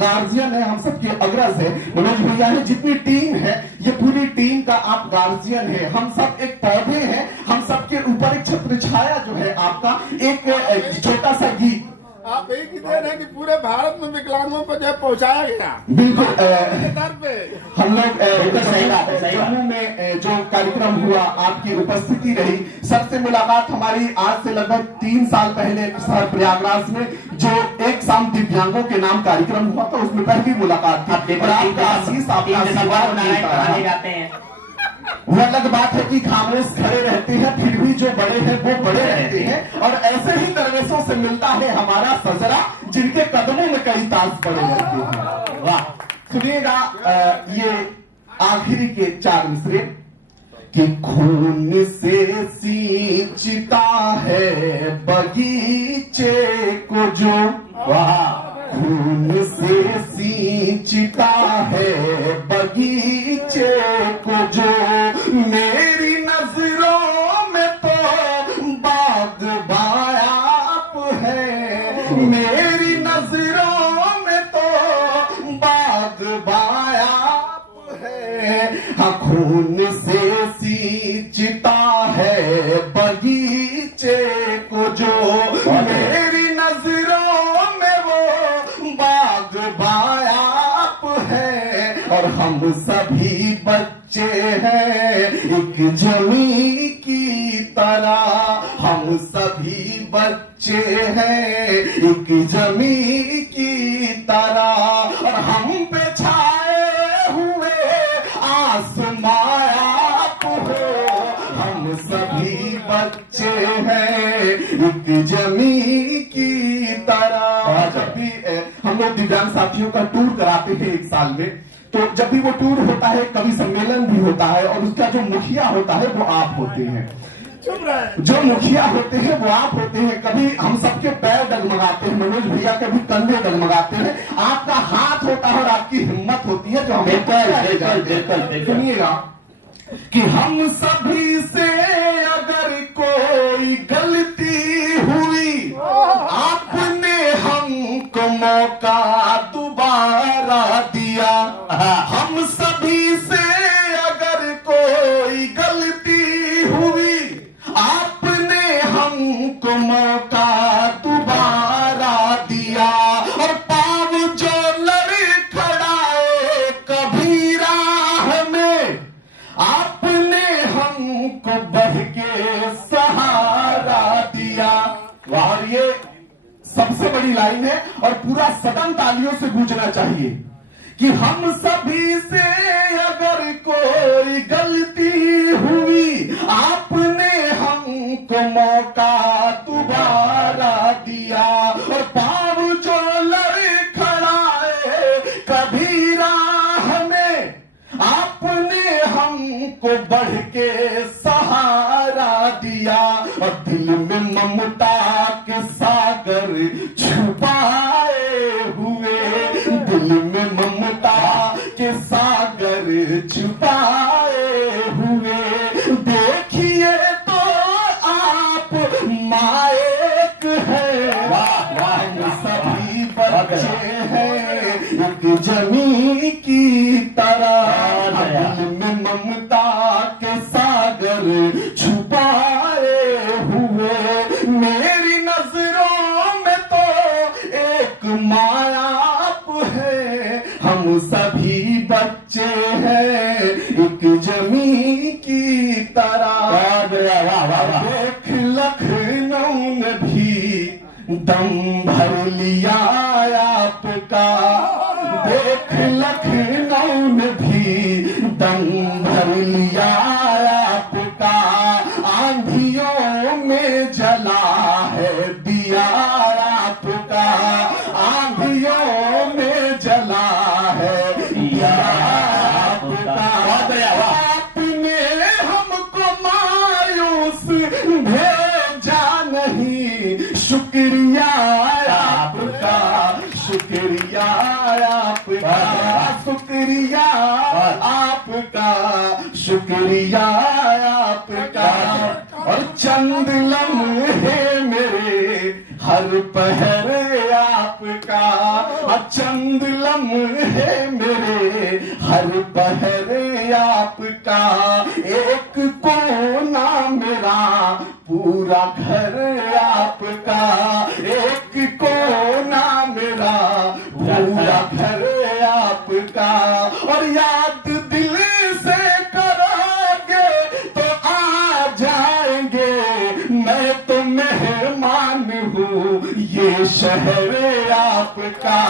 गार्जियन है, हम सबके अग्रज है, मनोज भैया है, जितनी टीम है ये पूरी टीम का आप गार्जियन है, हम सब एक पौधे हैं, हम सबके ऊपर एक छत्र छाया जो है आपका एक छोटा सा गीत आप एक ही देन है कि पूरे भारत में विकलांगों को जो पहुंचाया गया। बिल्कुल दर पे हम लोग जम्मू में जो कार्यक्रम हुआ आपकी उपस्थिति रही, सबसे मुलाकात हमारी आज से लगभग 3 साल पहले शहर प्रयागराज में जो एक शाम दिव्यांगों के नाम कार्यक्रम हुआ था, उसमें पहली मुलाकात थी। और आपका आशीष आपका आशीर्वाद जाते हैं। वो अलग बात है कि खामोश खड़े रहते हैं, फिर भी जो बड़े हैं वो बड़े रहते हैं, और ऐसे ही दरवेशों से मिलता है हमारा सजरा जिनके कदमों में कई ताज पड़े रहते हैं। वाह, सुनिएगा ये आखिरी के 4 मिसरे कि खून से सींचता है बगीचे को जो, वाह, खून से सींचता है बगीचे को जो, मेरी नजरों में तो बाग बायाप है, मेरी नजरों में तो बाग बायाप है, हाँ खून से सींचता है बगीचे को जो, मेरी नजरों में वो बाग बायाप है, और हम सभी बच्चे हैं एक जमी की तरह, हम सभी बच्चे हैं एक जमी की तरह, और हम पे छाए हुए आसमां आप हो, हम सभी बच्चे हैं एक जमी की तरह। जब भी हम लोग दिव्यांग साथियों का टूर कराते हैं 1 साल में, तो जब भी वो टूर होता है कवि सम्मेलन भी होता है, और उसका जो मुखिया होता है वो आप होते हैं, जो मुखिया होते हैं वो आप होते हैं। कभी हम सबके पैर डगमगाते हैं, मनोज भैया के भी कंधे डगमगाते हैं, आपका हाथ होता है और आपकी हिम्मत होती है जो हमें सुनिएगा कि हम सभी से अगर कोई गलती हुई, आपने हमको मौका दोबारा दिया, हम सभी से अगर कोई गलती हुई, आपने हमको मौका दोबारा दिया, और पाँव जो लड़खड़ाए कभी राह में, आपने हमको बढ़ के सहारा दिया। और ये सबसे बड़ी लाइन है और पूरा सदन तालियों से गूंजना चाहिए कि हम सभी से अगर कोई गलती हुई, आपने हमको मौका दोबारा दिया, और पाँव जो लड़खड़ाए कभी राह में, आपने हमको बढ़ के सहारा दिया, और दिल में ममता के सागर छुपाए हुए, दिल में ममता के सागर छुपाए हुए, देखिए तो आप मायक है, हम सभी बच्चे हैं जमी की तरह दिल में ममता के सागर छुपाए हुए, मेरी नजरों में तो एक मायाप है, हम सभी बच्चे हैं एक जमी की तरह। देख लखनऊ में भी दम भर लिया आपका, देख लखनऊ में भी दम भर लिया आपका, आंधियों में जला है दिया आपका, आंधियों में जला है दिया आपका। आपने हमको मायूस भेजा नहीं, शुक्रिया आपका, शुक्रिया आपका, शुक्रिया आपका, शुक्रिया आपका। और चंद लम्हे मेरे हर पहर आपका, और चंद लम्हे मेरे हर पहर आपका, एक कोना मेरा पूरा घर आपका, एक कोना मेरा पूरा घर आपका। और याद दिल से करोगे तो आ जाएंगे, मैं तो मेहमान हूँ ये शहर आपका,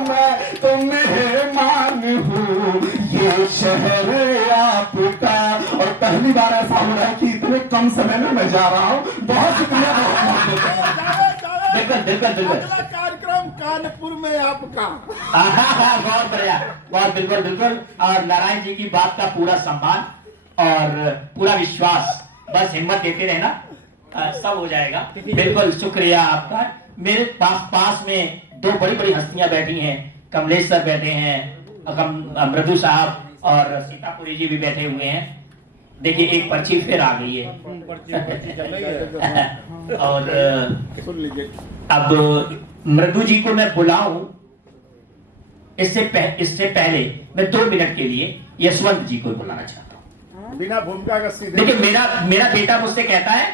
मैं तो मेहमान हूँ ये शहर आपका। और पहली बार ऐसा हो रहा है कि इतने कम समय में मैं जा रहा हूँ। बहुत शुक्रिया। बिल्कुल बिल्कुल बिल्कुल। अगला कार्यक्रम कानपुर में आपका। बहुत बढ़िया, बहुत बिल्कुल बिल्कुल। और नारायण जी की बात का पूरा सम्मान और पूरा विश्वास, बस हिम्मत देते रहना, सब हो जाएगा। बिल्कुल शुक्रिया आपका। मेरे पास में दो बड़ी बड़ी हस्तियां बैठी हैं, कमलेश सर बैठे हैं, मृदु साहब और सीतापुरी जी भी बैठे हुए हैं। देखिए एक पर्ची फिर आ गई है। और अब मृदु जी को मैं बुलाऊं, इससे पहले मैं 2 मिनट के लिए यशवंत जी को बुलाना चाहता हूं। बिना भूमिका का सीधे। देखिए मेरा बेटा मुझसे कहता है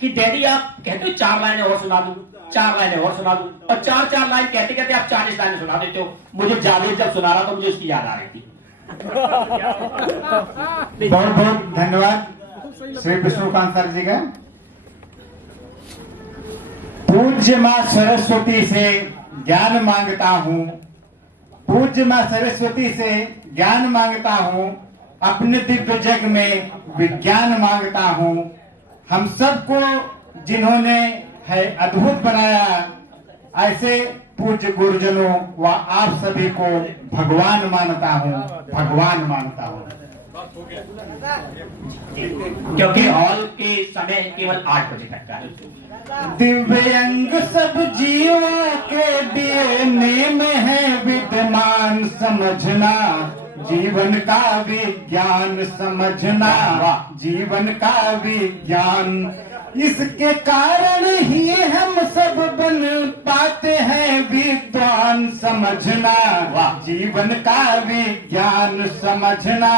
कि डैडी आप कहते हो 4 लाइनें और सुना दूं, 4 लाइनें और सुना दूं, और 4 लाइन कहते कहते आप 40 लाइनें सुना देते हो। मुझे जावेद जब सुना रहा तो मुझे उसकी याद आ रही थी। बहुत बहुत धन्यवाद श्री विष्णुकांत सर जी का। पूज्य मां सरस्वती से ज्ञान मांगता हूँ, पूज्य मां सरस्वती से ज्ञान मांगता हूँ, अपने दिव्य जग में विज्ञान मांगता हूँ। हम सबको जिन्होंने है अद्भुत बनाया, ऐसे पूज्य गुरुजनों व आप सभी को भगवान मानता हूँ, भगवान मानता हूँ। क्योंकि हॉल के समय केवल 8 बजे तक का है। दिव्यांग सब जीवों के डीएनए में है विद्यमान, समझना जीवन का विज्ञान, समझना जीवन का विज्ञान। इसके कारण ही हम सब बन पाते हैं विद्वान, समझना जीवन का विज्ञान, समझना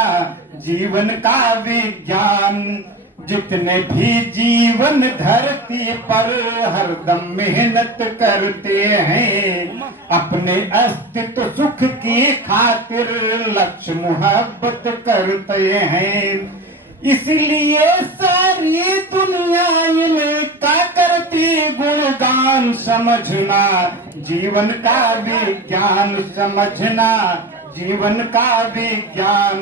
जीवन का विज्ञान। जितने भी जीवन धरती पर हरदम मेहनत करते हैं, अपने अस्तित्व सुख की खातिर लक्ष्य मोहब्बत करते हैं। इसलिए सारी दुनिया इनका करती गुणगान, समझना जीवन का विज्ञान, समझना जीवन का विज्ञान।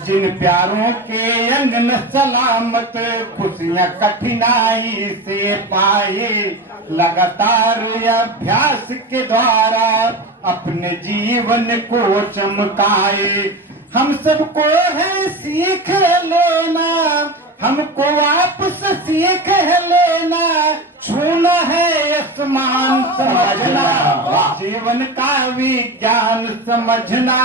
जिन प्यारों के अंगन सलामत खुशियां कठिनाई से पाए, लगातार अभ्यास के द्वारा अपने जीवन को चमकाए। हम सबको है सीख लेना, हमको वापस सीख लेना, छूना है आसमान, समझना जीवन का विज्ञान, समझना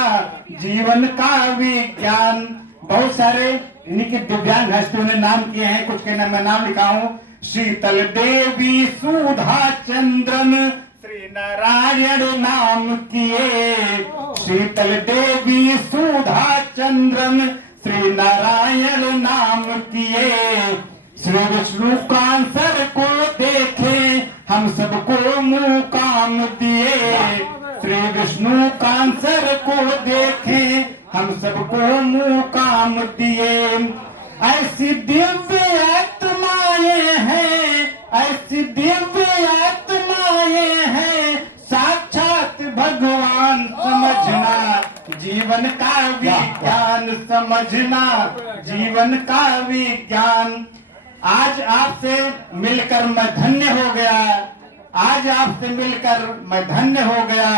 जीवन का विज्ञान। बहुत सारे इन्हीं के दिव्यांग हस्तियों ने नाम किए हैं, कुछ के नाम मैं नाम लिखा हूँ। शीतल देवी, सुधा चंद्रन, श्री श्री नारायण नाम किए शीतल देवी सुधा चंद्रन श्री नारायण नाम किए श्री विष्णु कांसर को देखे हम सबको मुकाम दिए श्री विष्णु कांसर को देखे हम सबको मुकाम दिए ऐसी दिव्य आत्माएं हैं ऐसी दिव्य आत्माएं हैं साक्षात भगवान समझना जीवन का विज्ञान समझना जीवन का विज्ञान। आज आपसे मिलकर मैं धन्य हो गया आज आपसे मिलकर मैं धन्य हो गया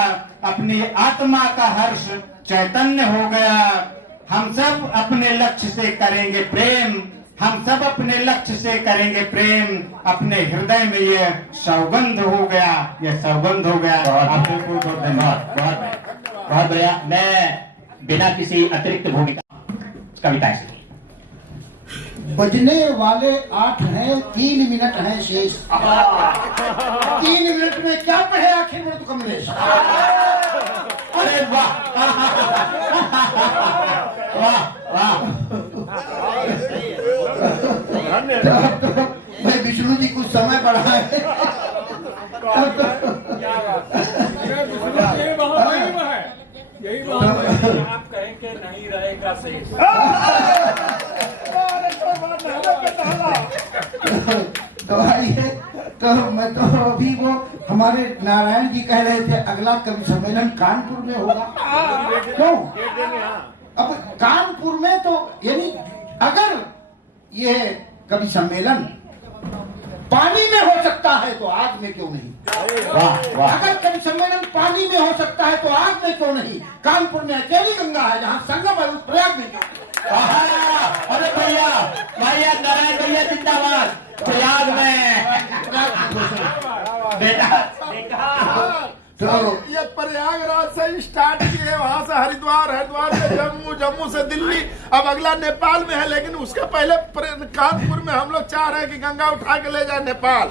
अपनी आत्मा का हर्ष चैतन्य हो गया। हम सब अपने लक्ष्य से करेंगे प्रेम हम सब अपने लक्ष्य से करेंगे प्रेम अपने हृदय में ये सौगंध हो गया ये सौगंध हो गया। आपको बहुत बहुत धन्यवाद बहुत बढ़िया। मैं बिना किसी अतिरिक्त भूमिका कविता से बजने वाले 8 हैं 3 मिनट हैं शेष 3 मिनट में क्या कहे आखिर में तो कमलेश। अरे वाह वाह वाह मैं विष्णु जी कुछ समय बढ़ाए यही आप कहेंगे नहीं रहेगा शेष। तो आइए तो मैं तो अभी वो हमारे नारायण जी कह रहे थे अगला कवि सम्मेलन कानपुर में होगा। क्यों अब कानपुर में तो यानी अगर ये कवि सम्मेलन पानी में हो सकता है तो आग में क्यों नहीं। अगर कवि सम्मेलन पानी में हो सकता है तो आग में क्यों नहीं। कानपुर में अकेली गंगा है जहाँ संगम है उस प्रयाग में क्यों। अरे भैया भैया नारायण भैया जिंदाबाद प्रयाग में बेटा तो ये प्रयागराज से स्टार्ट किए वहाँ से हरिद्वार हरिद्वार से जम्मू जम्मू से दिल्ली अब अगला नेपाल में है लेकिन उसके पहले कानपुर में हम लोग चाह रहे हैं कि गंगा उठा के ले जाए नेपाल।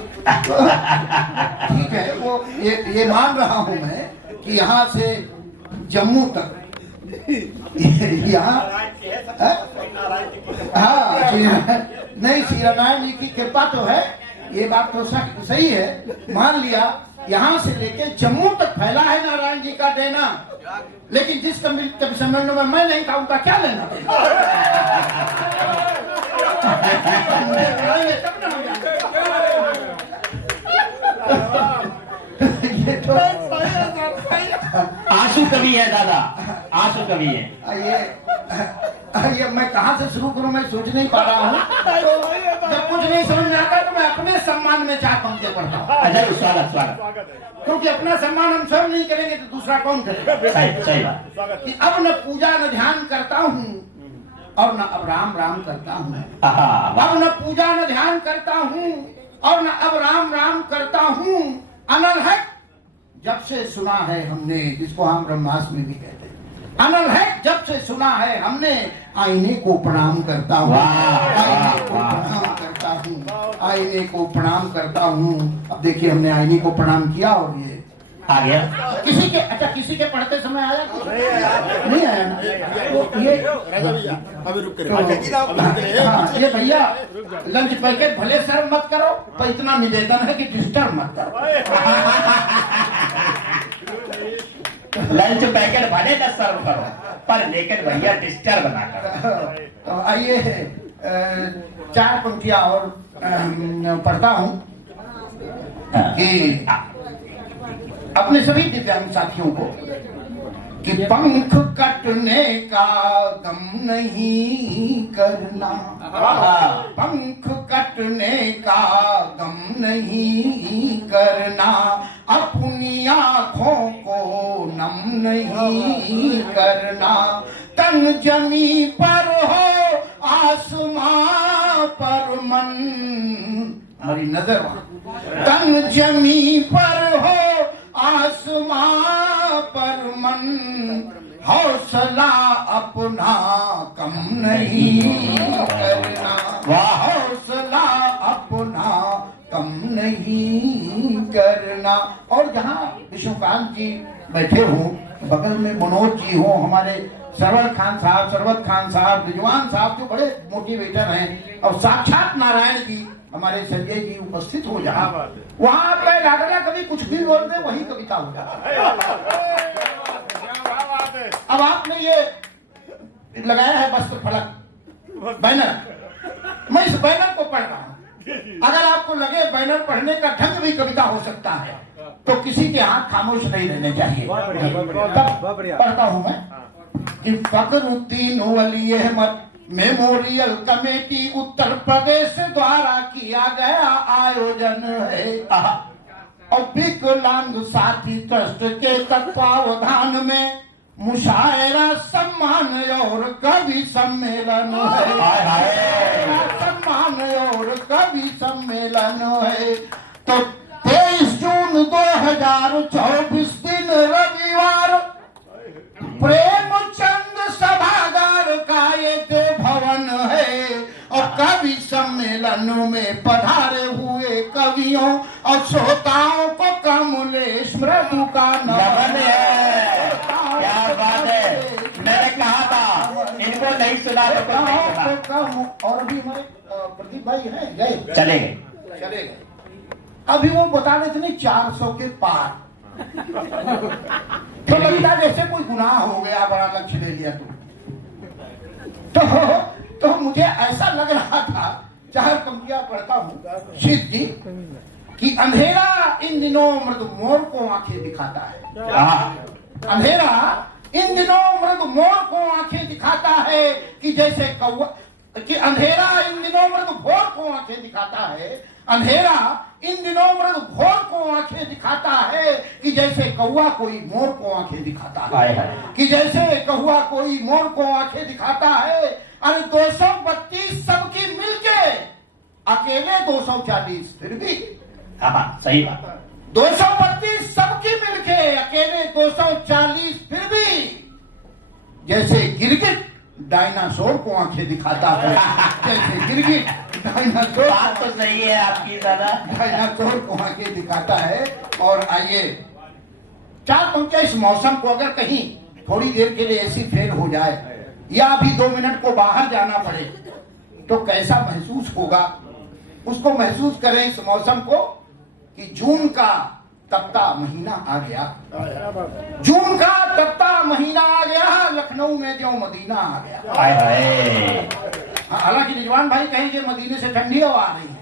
ठीक है वो ये मान रहा हूँ मैं कि यहाँ से जम्मू तक यहाँ हाँ नहीं श्री नारायण जी की कृपा तो है ये बात तो सही है मान लिया। यहाँ से लेके जम्मू तक फैला है नारायण जी का देना लेकिन जिस कवि सम्मेलन में मैं नहीं था उनका क्या लेना। ये तो आंसू कवि है दादा आंसू कवि है। ये मैं कहाँ से शुरू करूँ मैं सोच नहीं पा रहा हूँ। जब कुछ नहीं समझ में आता तो मैं अपने सम्मान में 4 पंक्तियाँ पढ़ता हूँ। स्वागत स्वागत क्योंकि अपना सम्मान हम स्वयं नहीं करेंगे तो दूसरा कौन करेगा। सही बात कि अब न पूजा न ध्यान करता हूँ और न अब राम राम करता हूँ। अब न पूजा न ध्यान करता हूँ और न अब राम राम करता हूँ। अनल है जब से सुना है हमने जिसको हम ब्रह्मास्त्र में भी कहते हैं। अनल है जब से सुना है हमने आईने को प्रणाम करता हूँ आईने को प्रणाम करता हूँ आईने को प्रणाम करता हूँ। अब देखिए हमने आईने को प्रणाम किया और ये आ गया किसी के अच्छा किसी के पढ़ते समय आया नहीं आया ना तो ये अभी रुक कर हाँ ये भैया लंच पैकेट भले सर्व मत करो पर इतना निवेदन है कि डिस्टर्ब मत करो। लंच पैकेट भले न सर्व करो पर लेकिन भैया डिस्टर्ब ना करो। तो आइए 4 पंक्तियां और पढ़ता हूँ कि अपने सभी दिव्यांग साथियों को कि पंख कटने का गम नहीं करना पंख कटने का गम नहीं करना अपनी आँखों को नम नहीं करना तन जमी पर हो आसमां पर मन हमारी नजर तन जमी पर हो आसमां पर मन हौसला अपना कम नहीं करना हौसला अपना कम नहीं करना। और जहाँ विष्णुकांत जी बैठे हो, बगल में मनोज जी हो, हमारे सरवत खान साहब, रिजवान साहब जो बड़े मोटिवेटर हैं, और साक्षात नारायण जी हमारे संजय जी उपस्थित हो जाए, वहाँ आप लाडला कभी कुछ भी बोल दे वही कविता हो जाए। अब आपने ये लगाया है वस्त्र फलक बैनर, मैं इस बैनर को पढ़ रहा हूँ। अगर आपको लगे बैनर पढ़ने का ढंग भी कविता हो सकता है तो किसी के हाथ खामोश नहीं रहने चाहिए। पढ़ता हूँ मैं कि फखरुद्दीन वली अहमद मेमोरियल कमेटी उत्तर प्रदेश द्वारा किया गया आयोजन है और विकलांग साथी ट्रस्ट के तत्वावधान में मुशायरा सम्मान और कवि सम्मेलन है। सम्मान और कवि सम्मेलन है। तो 23 जून 2024 दिन रविवार प्रेमचंद सभागार का ये देव भवन है और कवि सम्मेलन में पधारे हुए कवियों और श्रोताओं को कमलेश मृदु का नमन है। क्या बात है, मैंने कहा था इनको नहीं सुना तो और भी हमारे प्रदीप भाई हैं गए, चले गए। अभी वो बता रहे थे नहीं 400 के पार, तो लगता जैसे कोई गुनाह हो गया, बड़ा लक्ष्य ले लिया तो मुझे ऐसा लग रहा था, 4 पंक्तियां पढ़ता हूँ शीत जी, कि अंधेरा इन दिनों मृदु मोर को आंखें दिखाता है। अंधेरा इन दिनों मृदु मोर को आंखें दिखाता है कि जैसे कौवा, कि अंधेरा इन दिनों मृदु भोर को आंखें दिखाता है। अंधेरा इन दिनों मृदु भोर को आंखें दिखाता है कि जैसे कौवा कोई मोर को आंखें दिखाता है। कि जैसे कौवा कोई मोर को आंखें दिखाता है। अरे 232 सबकी मिलके अकेले 240 फिर भी सही बात। 232 सबकी मिलके अकेले 240 फिर भी जैसे गिरगिट डायनासोर को आंखें दिखाता है। जैसे गिरगिट डायनासोर, बात तो सही है आपकी दादा, डायनासोर को आंखें दिखाता है। और आइए 4 पंक्तियां इस मौसम को अगर कहीं थोड़ी देर के लिए ऐसी फेल हो जाए या अभी 2 मिनट को बाहर जाना पड़े तो कैसा महसूस होगा, उसको महसूस करें इस मौसम को कि जून का तपता महीना आ गया। जून का तपता महीना आ गया, लखनऊ में जो मदीना आ गया। हालांकि रिजवान भाई कहेंगे मदीने से ठंडी हवा आ रही है,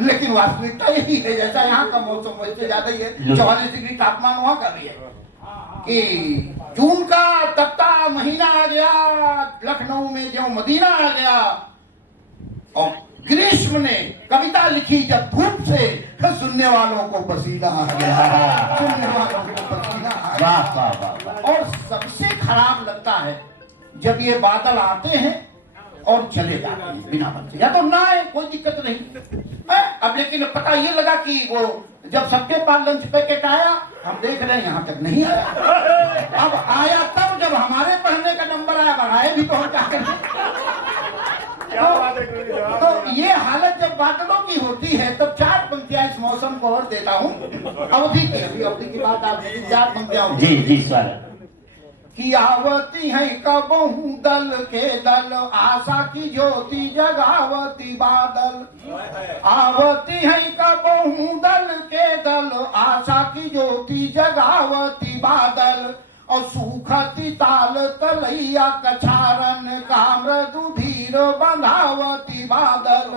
लेकिन वास्तविकता यही है जैसा यहाँ का मौसम वैसे ज्यादा ही है। 44 डिग्री तापमान वहाँ का भी है कि जून का तपता महीना आ गया, लखनऊ में जो मदीना आ गया। और ग्रीष्म ने कविता लिखी जब धूप से, सुनने वालों को पसीना आ गया। सुनने वालों को पसीना आ गया। और सबसे खराब लगता है जब ये बादल आते हैं और चले जाते हैं बिना बचे, या तो ना आए कोई दिक्कत नहीं। अब लेकिन पता ये लगा कि वो जब सबके पास लंच पैकेट आया, हम देख रहे हैं यहाँ तक नहीं आया। अब आया तब जब हमारे पढ़ने का नंबर आया, बढ़ाए भी तो हम क्या करें। तो ये हालत जब बादलों की होती है तब 4 पंक्तियां इस मौसम को और देता हूँ। अवधि की बात आप 4 पंक्तियां जी स्वागत। कि आवती है कबहू दल के दल, आशा की ज्योति जगावती बादल। आवती है कबहू दल के दल, आशा की ज्योति जगावती बादल। और सूखती ताल तलैया कछारन का मृदु धीर बंधावती बादल।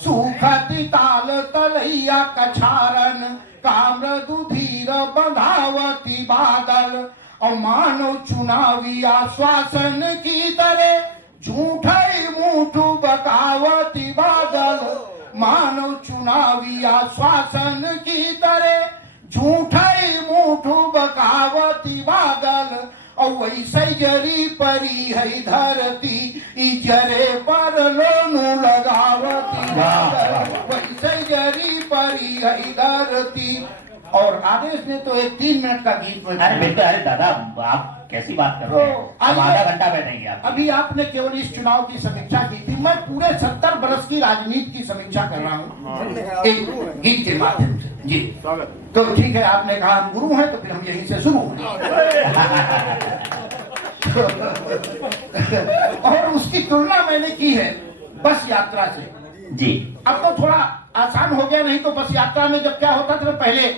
सूखती ताल तलैया कछारन का मृदु धीर बंधावती बादल। और मानव चुनावी आश्वासन की तरह झूठे मुठू बकावती बादल। मानव चुनावी आश्वासन की तरह झूठे मुठू बकावती बादल। और वैसे जरी परी है धरती, इजरे पर लोनू लगावती बादल। वैसे जरी परी है धरती। और आदेश में तो एक 3 मिनट का गीत। अरे बेटा, अरे दादा आप कैसी बात कर रहे हैं? हम आधा घंटा बैठेंगे आप। अभी आपने केवल इस चुनाव की समीक्षा की थी, मैं पूरे 70 बरस की राजनीति की समीक्षा कर रहा हूँ एक गीत के माध्यम से। जी तो ठीक है, आपने कहा हम गुरु हैं तो फिर हम यहीं से शुरू होंगे। और उसकी तुलना मैंने की है बस यात्रा से। जी अब तो थोड़ा आसान हो गया, नहीं तो बस यात्रा में जब क्या होता था, पहले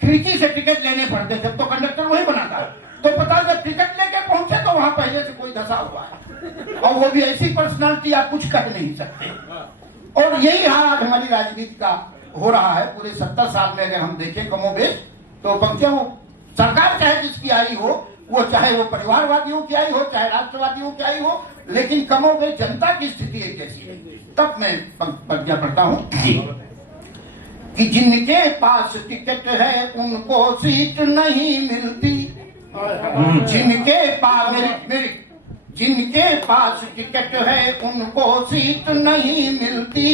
खिड़की से टिकट लेने पड़ते थे, तो कंडक्टर वही बनाता, तो पता जब टिकट लेके पहुंचे तो वहां पहले से कोई धसा हुआ है, और वो भी ऐसी पर्सनालिटी आप कुछ कह नहीं सकते। और यही हाल हमारी राजनीति का हो रहा है पूरे 70 साल में। अगर हम देखें कमोबेश, तो पंक्तियां सरकार चाहे जिसकी आई हो, वो चाहे वो परिवारवादियों की आई हो, चाहे राष्ट्रवादियों की आई हो, लेकिन कमोबेश जनता की स्थिति एक ऐसी है। तब मैं पंक्तियां पढ़ता हूं कि जिनके पास टिकट है उनको सीट नहीं मिलती, जिनके पास जिनके पास टिकट है उनको सीट नहीं मिलती,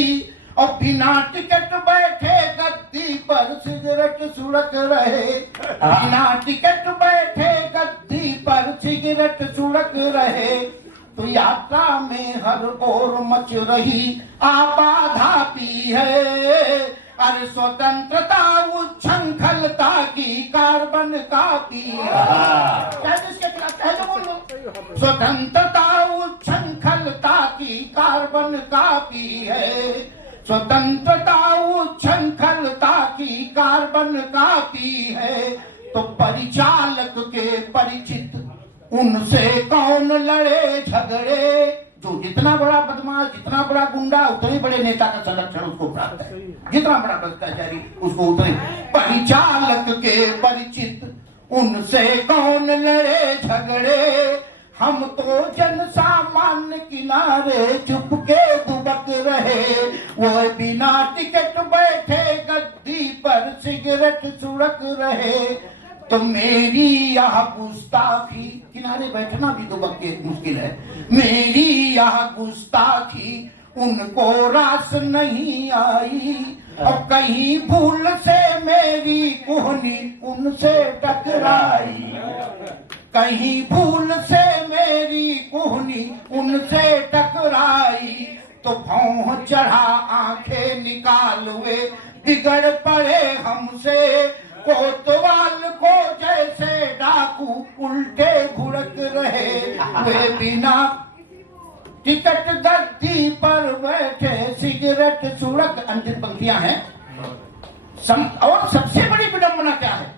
और बिना टिकट बैठे गद्दी पर सिगरेट सुड़क रहे, बिना टिकट बैठे गद्दी पर सिगरेट सुड़क रहे, तो यात्रा में हर ओर मच रही आपाधापी है। अरे स्वतंत्रता उच्छृंखलता की कार्बन कापी है। स्वतंत्रता उच्छृंखलता की कार्बन कापी है, स्वतंत्रता उच्छृंखलता की कार्बन कापी है। तो परिचालक के परिचित उनसे कौन लड़े झगड़े, जो जितना बड़ा बदमाश, जितना बड़ा गुंडा, उतने बड़े नेता का संरक्षण उसको प्राप्त है, जितना बड़ा भ्रष्टाचारी उसको उतने। परिचालक के परिचित उनसे कौन लड़े झगड़े, हम तो जन सामान्य किनारे चुपके दुबक रहे, वो बिना टिकट बैठे गद्दी पर सिगरेट सुड़क रहे। तो मेरी यह गुस्ताखी, किनारे बैठना भी दुबक के मुश्किल है, मेरी यह गुस्ताखी उनको रास नहीं आई, और कहीं भूल से मेरी कोहनी उनसे टकराई, कहीं भूल से मेरी कोहनी उनसे टकराई, तो भौं चढ़ा आंखें निकाल हुए बिगड़ पड़े हमसे, कोतवाल को जैसे डाकू उल्टे घुड़क रहे, वे बिना टिकट गद्दी पर बैठे सिगरेट सुड़क। अंतिम पंक्तियां हैं। और सबसे बड़ी विडंबना क्या है,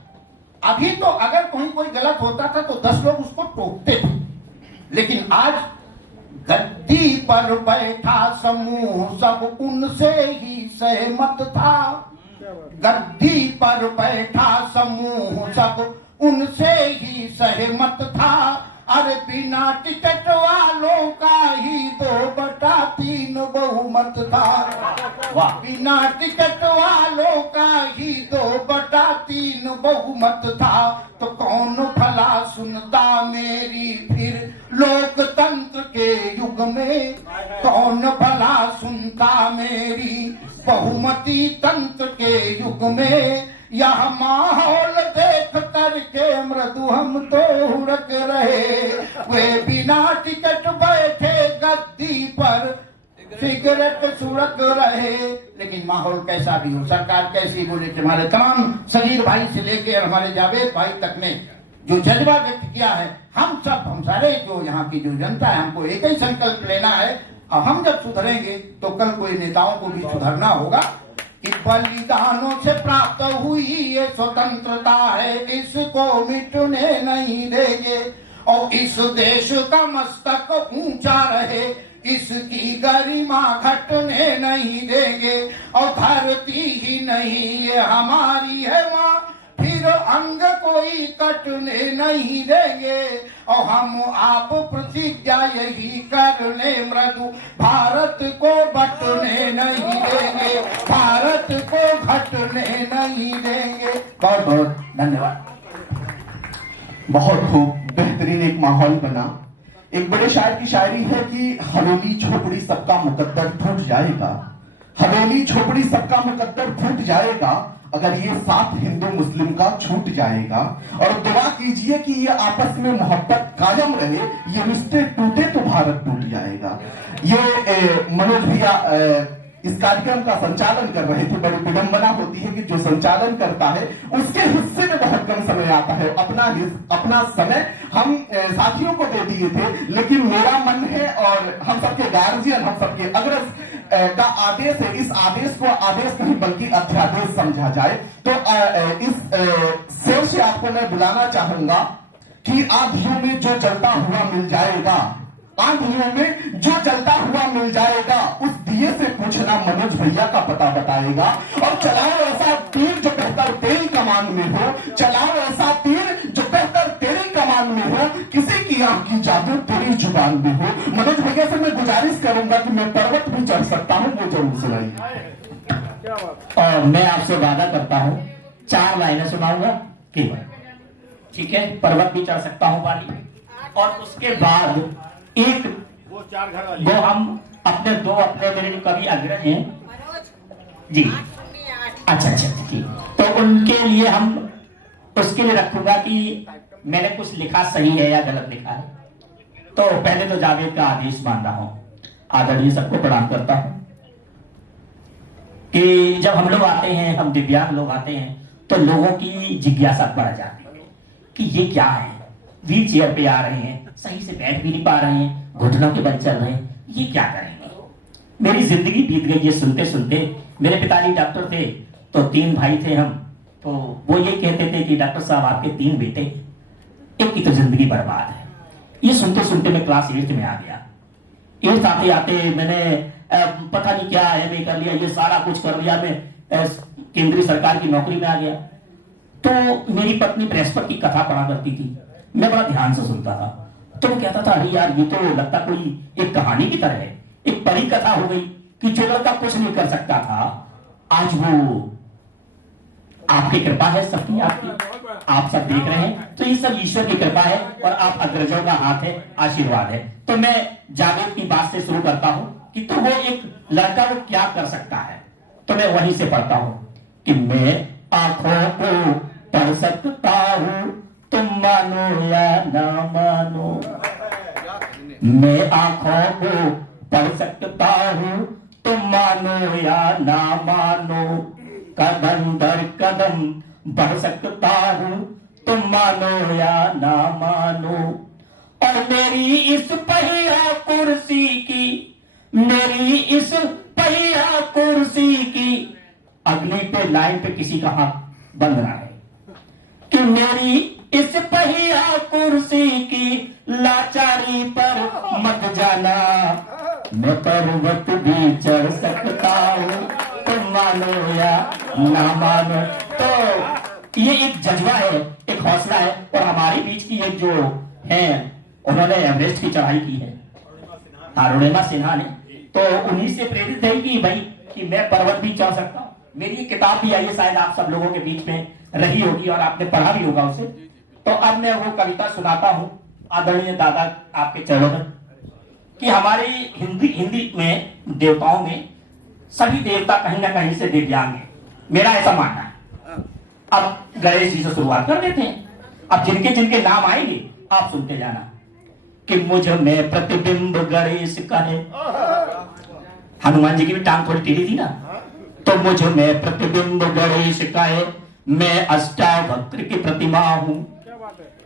अभी तो अगर कोई गलत होता था तो 10 लोग उसको टोकते थे, लेकिन आज गद्दी पर बैठा समूह सब उनसे ही सहमत था, गद्दी पर बैठा समूह सब उनसे ही सहमत था। अरे बिना टिकट वालों का ही 2/3 बहुमत था, बिना टिकट वालों का ही 2/3 बहुमत था, तो कौन भला सुनता मेरी फिर लोकतंत्र के युग में, कौन भला सुनता मेरी बहुमती तंत्र के युग में। यह माहौल देख करके मृदु हम तो हुड़क रहे, वे बिना टिकट बैठे गद्दी पर सिगरेट सुड़क रहे। लेकिन माहौल कैसा भी हो, सरकार कैसी बोले, हमारे तमाम सगीर भाई से लेकर हमारे जावेद भाई तक ने जो जज्बा व्यक्त किया है, हम सारे जो यहाँ की जो जनता है, हमको एक ही संकल्प लेना है, और हम जब सुधरेंगे तो कल कोई नेताओं को भी सुधरना होगा कि बलिदानों से प्राप्त हुई ये स्वतंत्रता है, इसको मिटने नहीं देंगे, और इस देश का मस्तक ऊंचा रहे, इसकी गरिमा घटने नहीं देंगे, और धरती ही नहीं ये हमारी है माँ, फिर अंग कोई कटने नहीं देंगे, और हम आप प्रतिज्ञा यही कर ले मृदु, भारत को बटने नहीं देंगे, भारत को घटने नहीं देंगे। बहुत बहुत धन्यवाद। बहुत खूब, बेहतरीन एक माहौल बना। एक बड़े शायर की शायरी है कि हवेली झोपड़ी सबका मुकद्दर फूट जाएगा, हवेली झोपड़ी सबका मुकद्दर फूट जाएगा, अगर ये साथ हिंदू मुस्लिम का छूट जाएगा, और दुआ कीजिए कि ये आपस में मोहब्बत कायम रहे, ये रिश्ते टूटे तो भारत टूट जाएगा। ये मनोज भैया इस कार्यक्रम का संचालन कर रहे थे। बड़ी विडंबना होती है कि जो संचालन करता है उसके हिस्से में बहुत कम समय आता है। अपना समय हम साथियों को दे दिए थे, लेकिन मेरा मन है और हम सबके गार्जियन, हम सबके अग्रज का आदेश है, इस आदेश को आदेश नहीं बल्कि अध्यादेश समझा जाए। तो इस शेर से आपको मैं बुलाना चाहूंगा कि आंधियों में जो चलता हुआ मिल जाएगा, आंधियों में जो चलता हुआ मिल जाएगा, उस दिए से पूछना मनोज भैया का पता बताएगा। और चलाओ ऐसा तीर जो बेहतर तेरी कमान में हो, चलाओ ऐसा तीर जो बेहतर तेरी कमान में हो, किसी की आंख की जादू तेरी जुबान में हो। मनोज भैया से मैं गुजारिश करूंगा कि मैं पर्वत भी चढ़ सकता हूँ, वो जरूर सुनाइए। और मैं आपसे वादा करता हूँ 4 लाइनें सुनाऊंगा केवल, ठीक है? पर्वत भी चढ़ सकता हूँ वाली, और उसके बाद एक वो हम अपने मेरे जो कवि अग्रज हैं जी, अच्छा ठीक, तो उनके लिए हम उसके लिए रखूंगा कि मैंने कुछ लिखा सही है या गलत लिखा है। तो पहले तो जावेद का आदेश मान रहा हूं, आदरणीय सबको प्रणाम करता हूं कि जब हम लोग आते हैं, हम दिव्यांग लोग आते हैं, तो लोगों की जिज्ञासा बढ़ जाती है कि ये क्या है, व्हील चेयर पे आ रहे हैं, सही से बैठ भी नहीं पा रहे हैं, घुटनों के बल चल रहे हैं, ये क्या करेंगे। मेरी जिंदगी बीत गई ये सुनते सुनते। मेरे पिताजी डॉक्टर थे, तो 3 भाई थे हम, तो वो ये कहते थे कि डॉक्टर साहब आपके 3 बेटे, एक की तो जिंदगी बर्बाद है। ये सुनते सुनते मैं क्लास 8 में आ गया। 8 आते आते मैंने पता नहीं क्या MA कर लिया, ये सारा कुछ कर लिया, मैं केंद्रीय सरकार की नौकरी में आ गया। तो मेरी पत्नी बृहस्पति की कथा पढ़ा करती थी, मैं बड़ा ध्यान से सुनता था। तो वो कहता था, अरे यार ये तो लगता कोई एक कहानी की तरह है, एक परी कथा हो गई कि जो लड़का कुछ नहीं कर सकता था, आज वो आपकी कृपा है, सबकी आपकी, आप सब देख रहे हैं, तो ये सब ईश्वर की कृपा है और आप अग्रजों का हाथ है, आशीर्वाद है। तो मैं जावेद की बात से शुरू करता हूं कि तो वो एक लड़का वो क्या कर सकता है। तो मैं वहीं से पढ़ता हूं कि मैं आंखों को पढ़ सकता हूं, तुम मानो या ना मानो, मैं आंखों को पढ़ सकता हूं, तुम मानो या ना मानो, कदम दर कदम बढ़ सकता हूं, तुम मानो या ना मानो। और मेरी इस पहिया कुर्सी की, मेरी इस पहिया कुर्सी की, अगली पे लाइन पे किसी का हाथ बन रहा है कि मेरी इस पहिया कुर्सी की लाचारी पर मत जाना, मैं पर्वत भी चढ़ सकता हूँ, तुम मानो या ना मानो। तो ये एक जज्बा है, एक हौसला है। और हमारे बीच की एक जो है, उन्होंने एवरेस्ट की चढ़ाई की है, अरुणिमा सिन्हा ने, तो उन्हीं से प्रेरित है कि भाई कि मैं पर्वत भी चढ़ सकता हूँ। मेरी एक किताब भी आई है, शायद आप सब लोगों के बीच में रही होगी और आपने पढ़ा भी होगा उसे। तो अब मैं वो कविता सुनाता हूँ आदरणीय दादा आपके चरणों में, कि हमारे हिंदी में देवताओं में सभी देवता कहीं ना कहीं से दिव्यांग हैं, मेरा ऐसा मानना है। अब गणेश जी से शुरुआत कर देते हैं। अब जिनके जिनके नाम आएंगे आप सुनते जाना कि मुझ में प्रतिबिंब गणेश का है। हनुमान जी की भी टांग थोड़ी टेढ़ी थी ना, तो मुझ में प्रतिबिंब गणेश का है, मैं अष्टावक्र की प्रतिमा हूँ।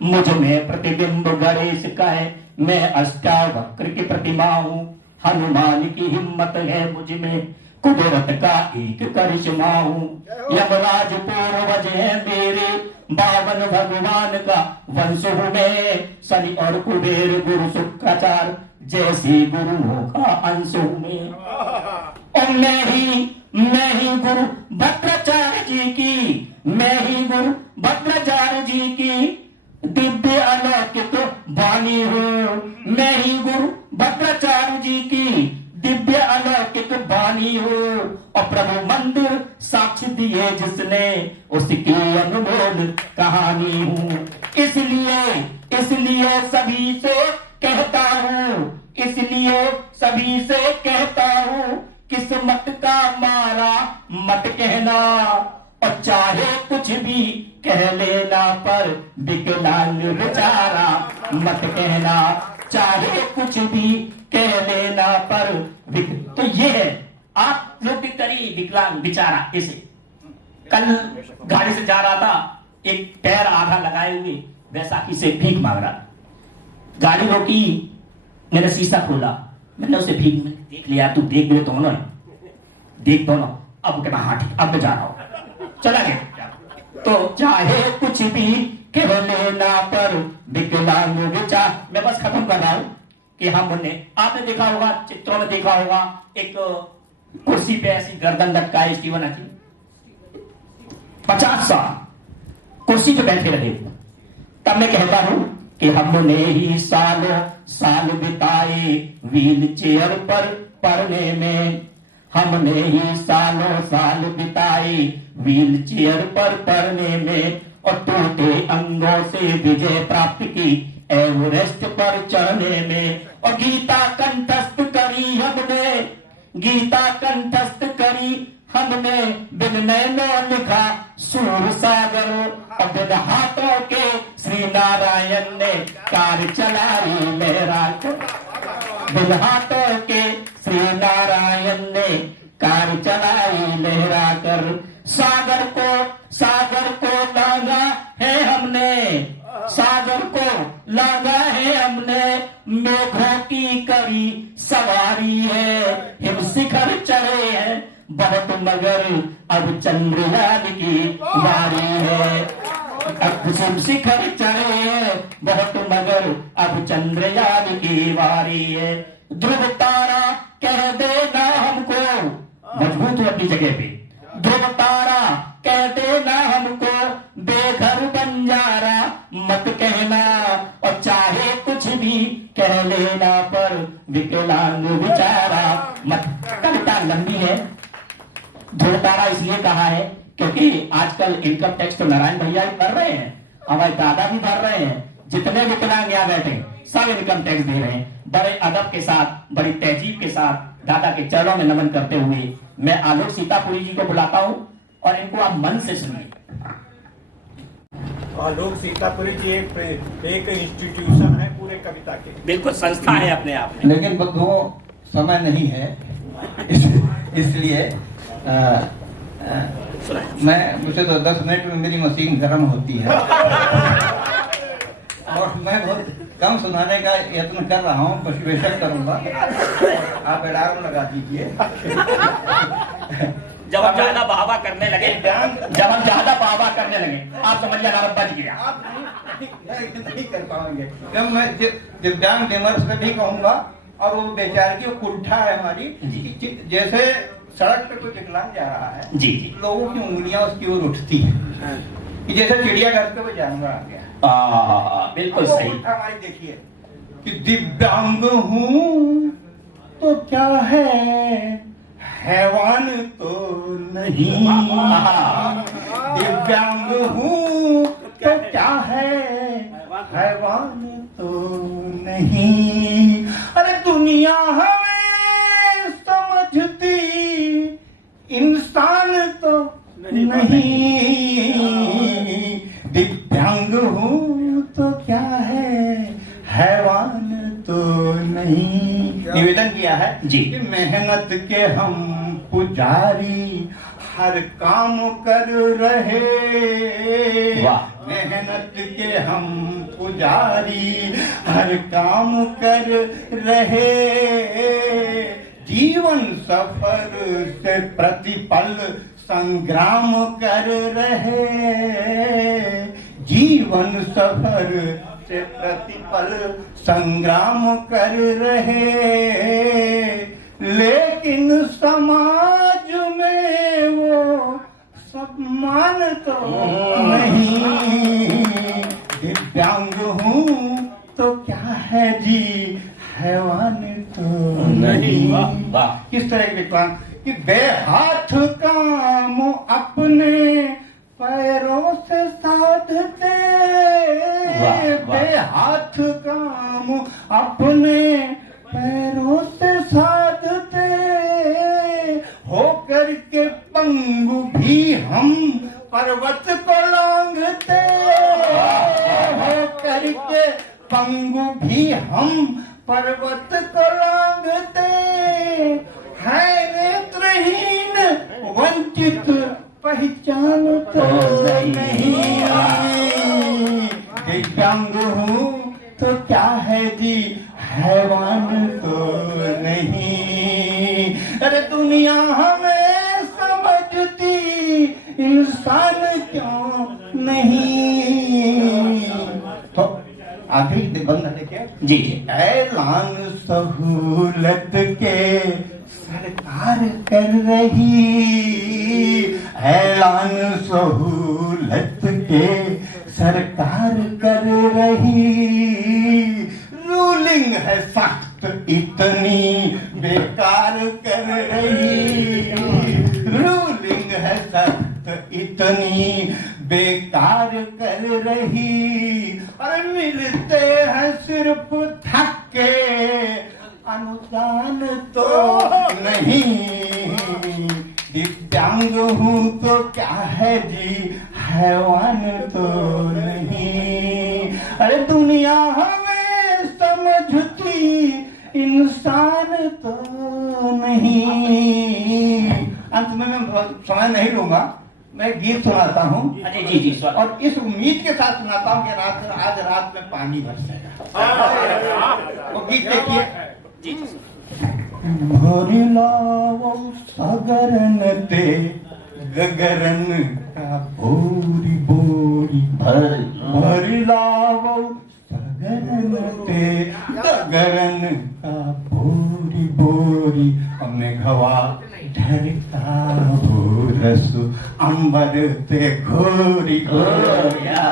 मुझ में प्रतिबिंब गणेश का है, मैं अष्टावक्र की प्रतिमा हूँ। हनुमान की हिम्मत है मुझ में, कुदरत का एक करिश्मा हूँ। यमराज पूर्वज है मेरे, 52 भगवान का वंश हूँ मैं। शनि और कुबेर गुरु शुक्राचार्य जैसे गुरुओं का अंश हूँ मैं। और मैं ही गुरु भद्राचार्य जी की, मैं ही गुरु भद्राचार्य जी की दिव्य अलौकिक वाणी हूँ। मैं ही गुरु भद्राचार्य जी की दिव्य अलौकिक वाणी हूँ। और प्रभु मंदिर साक्ष्य दिए जिसने, उसकी अनमोल कहानी हूँ। इसलिए सभी से कहता हूँ, इसलिए सभी से कहता हूँ, किस्मत का मारा मत कहना, और चाहे कुछ भी कह लेना पर विकलांग बेचारा मत कहना, चाहे कुछ भी कह लेना पर तो ये है आप लोग भी करिए विकलांग बेचारा। इसे कल गाड़ी से जा रहा था, एक पैर आधा लगाए हुए बैसाखी से भीख मांग रहा, गाड़ी रोकी, मैंने शीशा खोला, मैंने उसे भीख में देख लिया, तू देख ले दोनों, देख दोनों। अब कहना हाँ ठीक, अब मैं जा रहा हूं, चला गया। तो चाहे कुछ भी कह लेना पर विकलांग बेचारा। मैं बस खत्म कर रहा हूं कि हमने, आपने देखा होगा, चित्रों में देखा होगा, एक कुर्सी पे ऐसी गर्दन लटकाए स्टीवन हॉकिंग 50 साल कुर्सी पे बैठे रहे। तब मैं कहता हूं कि हमने ही सालों साल बिताए व्हील चेयर पर पढ़ने में, हमने ही सालों साल बिताए व्हील चेयर पर पढ़ने में, और टूटे अंगों से विजय प्राप्त की एवरेस्ट पर चढ़ने में। और गीता कंठस्थ करी हमने, गीता कंठस्थ करी हमने, बिन नैनों लिखा सूर सागर, और बिन हाथों के श्री नारायण ने कार चलाई लहरा कर, बिन हाथों के श्री नारायण ने कार चलाई लहरा कर। सागर को लांगा है हमने, सागर को लांगा है हमने, मेघों की करी सवारी है, हिम शिखर चढ़े हैं बहुत मगर अब चंद्रयान की बारी है, अब हिम शिखर चढ़े हैं बहुत मगर अब चंद्रयान की बारी है। ध्रुव तारा कह देना हमको, मजबूत हो अपनी जगह पे, ध्रुव तारा कह देना हमको, बेघर बंजारा मत कहना, और चाहे कुछ भी कह लेना पर विकलांग बेचारा मत। कविता लंबी है, ध्रुव तारा इसलिए कहा है क्योंकि आजकल इनकम टैक्स तो नारायण भैया ही भर रहे हैं, हमारे दादा भी भर रहे हैं, जितने विकलांग यहाँ बैठे सब इनकम टैक्स दे रहे हैं। बड़े अदब के साथ, बड़ी तहजीब के साथ दादा के चरणों में नमन करते हुए मैं आलोक सीतापुरी जी को बुलाता हूं और इनको आप मन से सुनिए। आलोक सीतापुरी जी एक इंस्टीट्यूशन है पूरे कविता के, बिल्कुल संस्था है अपने आप में। लेकिन बंधुओं समय नहीं है, इसलिए मुझे तो 10 मिनट में मेरी मशीन गर्म होती है और मैं बहुत कम सुनाने का यत्न कर रहा हूँ, बेशक करूंगा, आप अलार्म लगा दीजिए। जब हम ज्यादा बहावा करने लगे, जब हम ज्यादा बाबा करने लगे, आप समझिए अलार्म बज गया। आप नहीं कर पाएंगे, जब मैं दिव्यांग गेमर्स पे भी कहूंगा, और वो बेचारी की कुंठा है हमारी, जैसे सड़क पे कोई विकलांग जा रहा है जी, लोगों की उंगलियां उसकी ओर उठती है, जैसे चिड़ियाघर पे कोई जानवर आ गया। बिल्कुल सही। हमारी देखिए कि दिव्यांग हूँ तो क्या है, हैवान तो नहीं, दिव्यांग हूँ तो क्या है, हैवान तो नहीं। अरे दुनिया हमें समझती इंसान तो नहीं, दिव्यांग हूँ तो क्या है, हैवान तो नहीं। निवेदन किया है जी कि मेहनत के हम पुजारी हर काम कर रहे, मेहनत के हम पुजारी हर काम कर रहे, जीवन सफर से प्रतिपल संग्राम कर रहे, जीवन सफर से प्रतिपल संग्राम कर रहे, लेकिन समाज में वो सम्मान तो नहीं। दिव्यांग हूँ तो क्या है जी, हैवान तो नहीं। किस तरह के विकलांग कि बेहाथ काम अपने पैरों से साधते, बेहाथ काम अपने पैरों से साधते, होकर के पंगु भी हम पर्वत को लांघते हो करके पंगु भी हम पर्वत को लांघते है नेत्रहीन वंचित पहचान तो नहीं दिव्यांग हूँ तो क्या है जी हैवान तो नहीं अरे दुनिया हमें समझती इंसान क्यों नहीं तो आखिरी बंद है क्या जी ऐलान सहूलत के सरकार कर रही ऐलान सहूलत के सरकार कर रही रूलिंग है सख्त इतनी बेकार कर रही रूलिंग है सख्त इतनी बेकार कर रही और मिलते हैं सिर्फ थक्के अनुदान तो नहीं दिव्यांग हूँ तो क्या है जी हैवान तो नहीं अरे दुनिया हमें समझती इंसान तो नहीं। अंत में मैं बहुत समय नहीं लूंगा मैं गीत सुनाता हूँ जी और इस उम्मीद के साथ सुनाता हूँ कि आज रात में पानी बरसेगा वो गीत देखिए भोरी लावो सागरन ते गगरन का बोरी बोरी भरी लावो सागरन ते गगरन का बोरी बोरी हमने घवा ढरता रसु अंबर ते घोरी घोरिया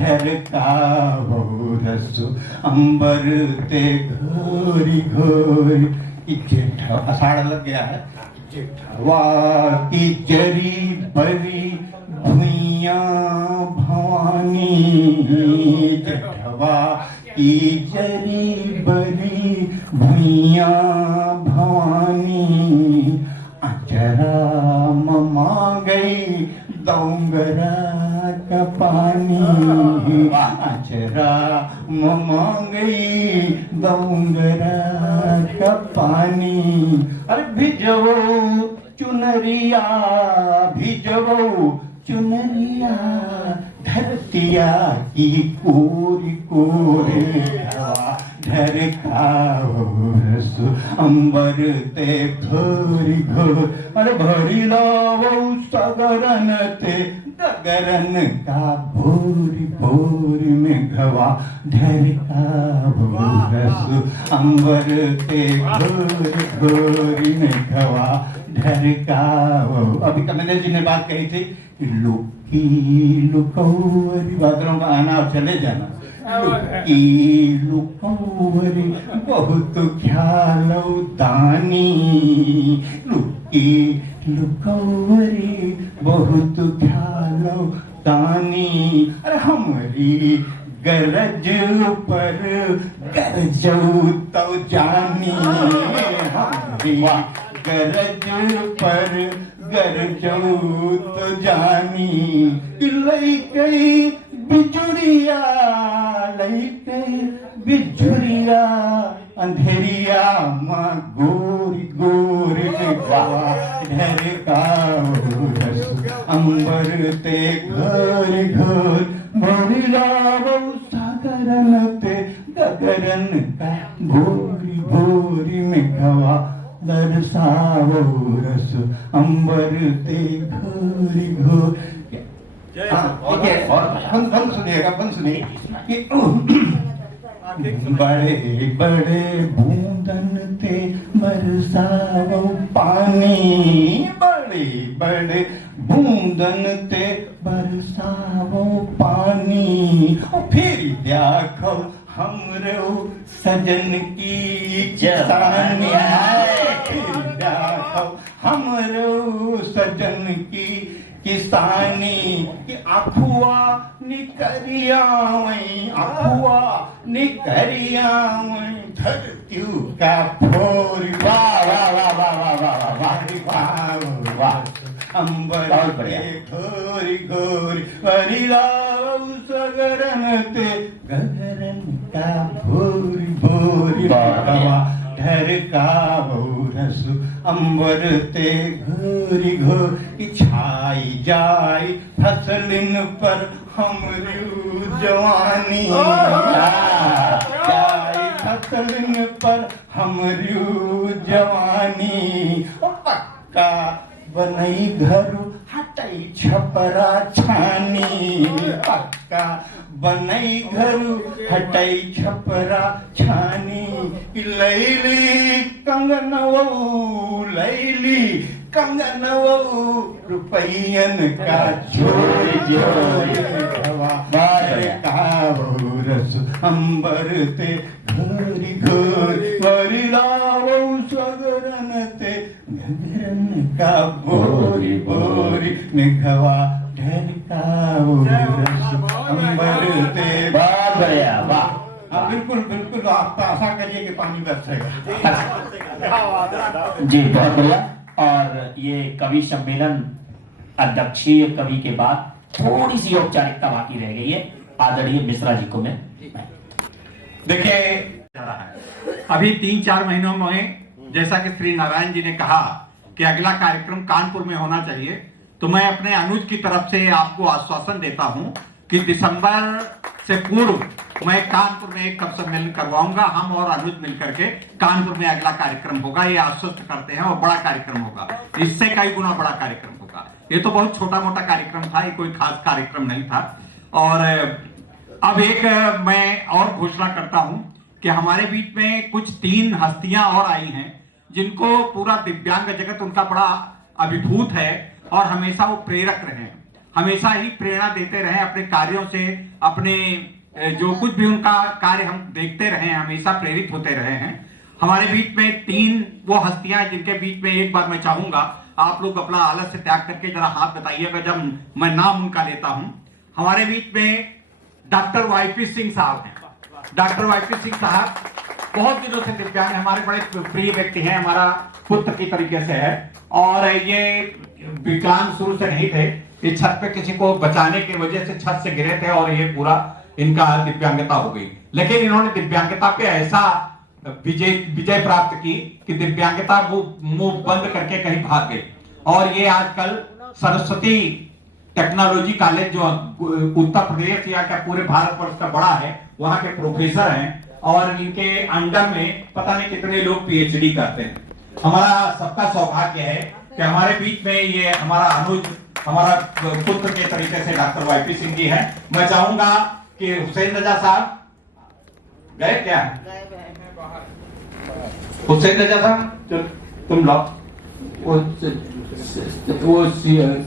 ढरका हो रसु अंबर ते घोरी घोरी आषाढ़ लग गया है जेठवा की जरी बरी भुइया भवानी जेठवा की जरी बरी भुइया भवानी अचरा ममा गई दौंगरा का पानी अचरा ममा गई दौंगरा का पानी अरे भिजवो चुनरिया भिजवो चुनरिया धरतिया की कोरी कोरी ढरकावसु अंबर ते घोरी घोर अरे भरी लावो सगरन ते गगरन का भोरी भोरी में घवा ढरकावसु अंबर ते घोरी घोरी में घवा ढरकाव। अभी कमलेश जी ने बात कही थी लुकी लुकौरी बादलों का आना और चले जाना लुकी लुकौरी बहुत ख्यालो दानी लुकी लुकौरी बहुत ख्यालो दानी अरे हमारी गरज पर गरजो तो जानी हमारी गरज पर गरजो तो जानी लई गई बिजुरिया लई गई बिजुरिया अंधेरिया माँ गोरी गोरी गवा ढर का अंबर ते घर घर भोरी लावो सागरन ते गगरन का भोरी भोरी में गवा दरसावो रस अंबर ते घोरी घोर। बंद सुनिएगा बंद सुनिए बड़े बड़े बूंदन ते बरसावो पानी बड़े बड़े बूंदन ते बरसावो पानी फिर देखो हमरो सजन की जवानी फिर देखो हमरो सजन की किसानी कि अफुआ निकरिया वही अफुआ निकरिया वही धरती का फोर वाह वाह वाह वाह वाह वाह वाह वाह अंबर बहुत बढ़िया। घोरी घोरी हरिलाव सगरन ते गगरन का भोरी भोरी हवा ढरका रसु अंबर ते घोरी घोरी छाई जाई फसलिन पर हमरू जवानी जाई फसलिन पर हमरू जवानी पक्का बनई घरु हटई छपरा छानी पक्का बनई घरु हटई छपरा छानी लैली कंगनवो लैली कंगनवो रुपयन का छोरी जोरी हवा रस अंबर ते घोरी घोरी वरिलावो सगरन ते गगरन का बोरी बोरी मेघवा ढरकाओ रस अंबर ते बहुत बढ़िया, वाह। बिल्कुल बिल्कुल, आप तो आशा करिए कि पानी बरसेगा। जी बहुत बढ़िया। और ये कवि सम्मेलन अध्यक्षीय कवि के बाद थोड़ी सी औपचारिकता बाकी रह गई है। आदरणीय मिश्रा जी को मैं देखिए, अभी 3-4 महीनों में जैसा कि श्री नारायण जी ने कहा कि अगला कार्यक्रम कानपुर में होना चाहिए, तो मैं अपने अनुज की तरफ से आपको आश्वासन देता हूं कि दिसंबर से पूर्व मैं कानपुर में एक कवि सम्मेलन करवाऊंगा। हम और अनुज मिलकर के कानपुर में अगला कार्यक्रम होगा, ये आश्वस्त करते हैं, और बड़ा कार्यक्रम होगा, इससे कई गुना बड़ा कार्यक्रम होगा। ये तो बहुत छोटा मोटा कार्यक्रम था, ये कोई खास कार्यक्रम नहीं था। और अब एक मैं और घोषणा करता हूं कि हमारे बीच में कुछ 3 हस्तियां और आई हैं जिनको पूरा दिव्यांग जगत उनका बड़ा अभिभूत है और हमेशा वो प्रेरक रहे, हमेशा ही प्रेरणा देते रहे अपने कार्यों से, अपने जो कुछ भी उनका कार्य हम देखते रहे, हमेशा प्रेरित होते रहे हैं। हमारे बीच में 3 वो हस्तियां जिनके बीच में एक बार मैं चाहूंगा आप लोग अपना आलस से त्याग करके जरा हाथ बताइएगा जब मैं नाम उनका लेता हूं। हमारे बीच में डॉक्टर वाईपी सिंह साहब हैं। डॉक्टर वाईपी सिंह साहब बहुत दिनों से दिव्यांग, हमारे बड़े प्रिय व्यक्ति हैं, हमारा पुत्र की तरीके से है। और ये विकलांग शुरू से नहीं थे, ये छत पे किसी को बचाने की वजह से छत से गिरे थे और ये पूरा इनका दिव्यांगता हो गई। लेकिन इन्होंने दिव्यांगता पे ऐसा विजय प्राप्त की कि दिव्यांगता मुंह बंद करके कहीं भाग गई। और ये आजकल सरस्वती टेक्नोलॉजी कॉलेज जो उत्तर प्रदेश या क्या पूरे भारतवर्ष का बड़ा है, वहां के प्रोफेसर हैं और इनके अंडर में पता नहीं कितने लोग पीएचडी करते हैं। हमारा सबका सौभाग्य है कि हमारे बीच में ये हमारा अनुज, हमारा पुत्र के तरीके से डॉक्टर वाईपी सिंह जी हैं। मैं चाहूंगा कि हुसैन रजा साहब गए क्या? हुसैन रजा साहब तुम लोग वो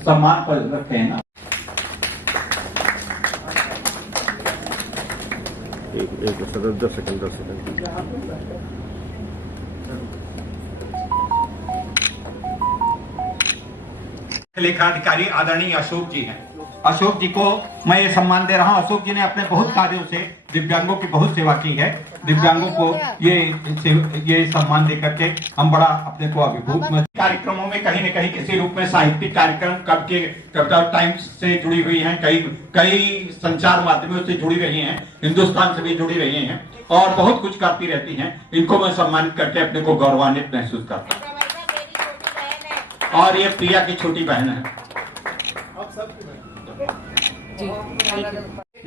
सम्मान पर रखे हैं ना। एक सेकंड 10 सेकंड लेखाधिकारी आदरणीय अशोक जी हैं। अशोक जी को मैं ये सम्मान दे रहा हूं। अशोक जी ने अपने बहुत कार्यों से दिव्यांगों की बहुत सेवा की है। दिव्यांगों को ये सम्मान दे करके हम बड़ा अपने को अभिभूत में कार्यक्रमों में कहीं न कहीं किसी रूप में साहित्यिक कार्यक्रम कविता टाइम्स से जुड़ी हुई हैं, कई संचार माध्यमों से जुड़ी रही हैं, हिंदुस्तान से भी जुड़ी रही हैं और बहुत कुछ करती रहती हैं। इनको मैं सम्मानित करके अपने को गौरवान्वित महसूस करता हूँ। और ये प्रिया की छोटी बहन है।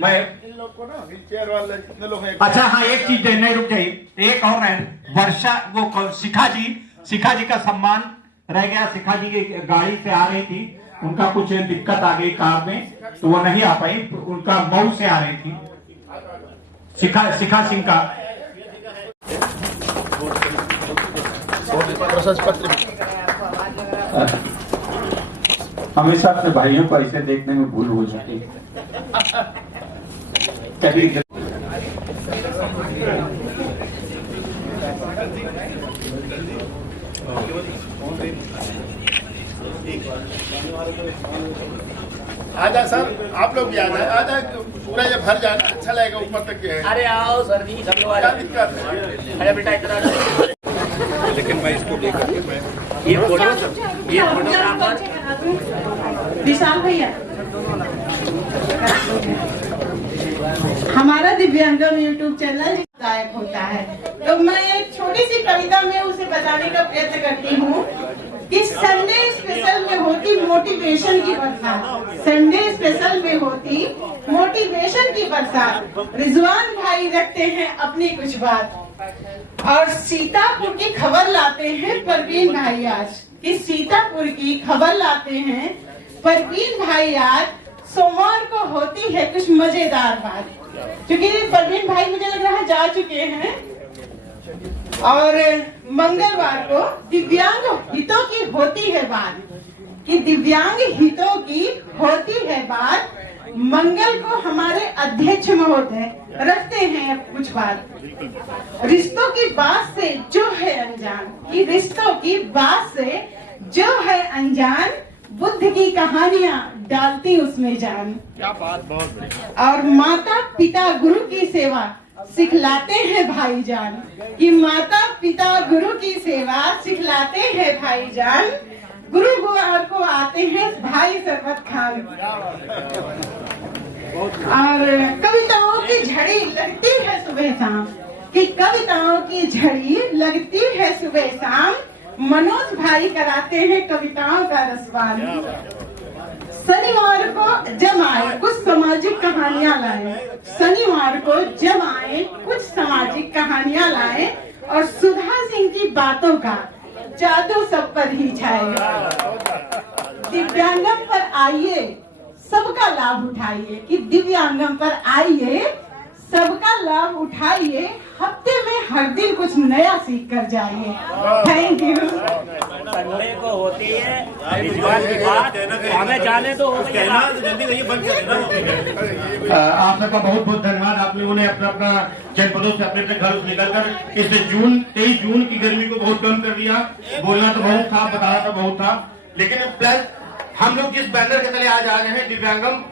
मैं इन लोग को ना व्हीलचेयर वाले जितने लोग हैं, अच्छा हाँ, एक चीज नहीं रुक जाइए, एक और है वर्षा, वो शिखा जी का सम्मान रह गया। शिखा जी गाड़ी से आ रही थी, उनका कुछ दिक्कत आ गई कार में, तो वो नहीं आ पाई, उनका मऊ से आ रही थी। शिखा सिंह का हमेशा अपने भाइयों को ऐसे देखने में भूल हो जाती है। आ जाए सर, आप लोग भी आ जाए पूरा ये भर जाए, अच्छा लगेगा ऊपर तक के है। अरे आओ सर जी, सब लोग आ क्या जाओ। दिक्कत है? अरे बेटा इतना लेकिन मैं इसको लेकर के मैं ये फोटोग्राफर विशाल भैया, हमारा दिव्यांगम यूट्यूब चैनल गायक होता है, तो मैं एक छोटी सी कविता में उसे बताने का प्रयत्न करती हूँ कि संडे स्पेशल में होती मोटिवेशन की बरसात, संडे स्पेशल में होती मोटिवेशन की बरसात, रिजवान भाई रखते हैं अपनी कुछ बात, और सीतापुर की खबर लाते हैं परवीन भाई आज, कि सीतापुर की खबर लाते हैं परवीन भाई आज, सोमवार को होती है कुछ मजेदार बात, क्योंकि परवीन भाई मुझे लग रहा है जा चुके हैं, और मंगलवार को दिव्यांग हितों की होती है बात, कि दिव्यांग हितों की होती है बात, मंगल को हमारे अध्यक्ष महोदय रखते हैं अब कुछ बात, रिश्तों की बात से जो है अनजान, कि रिश्तों की बात से जो है अनजान, बुद्ध की कहानियां डालती उसमें जान, क्या बात, बहुत बढ़िया। और माता पिता गुरु की सेवा सिखलाते हैं भाईजान, कि माता पिता गुरु की सेवा सिखलाते हैं भाईजान, गुरुवार को आते हैं भाई सरबत खान, और कविताओं की झड़ी लगती है सुबह शाम, कि कविताओं की झड़ी लगती है सुबह शाम, मनोज भाई कराते हैं कविताओं का रसवान, शनिवार को जब आए कुछ सामाजिक कहानियां लाए, शनिवार को जब आए कुछ सामाजिक कहानियां लाए, और सुधा सिंह की बातों का जादू सब पर ही छाएगा, दिव्यांगम पर आइए सबका लाभ उठाइए, कि दिव्यांगम पर आइए सबका लाभ उठाइए, हफ्ते में हर दिन कुछ नया सीख कर जाइए। Thank you. संडे को होती है रिजवान की बात, हमें जाने दो, जल्दी बंद कर देना। आप सबका बहुत बहुत धन्यवाद। आप लोगों ने अपना अपना जनपदों से अपने अपने घर निकलकर इस 23 जून की गर्मी को बहुत कम कर दिया। बोलना तो बहुत था, बताना तो बहुत था, लेकिन प्लस हम लोग जिस बैनर के तले आज आ रहे हैं दिव्यांगम,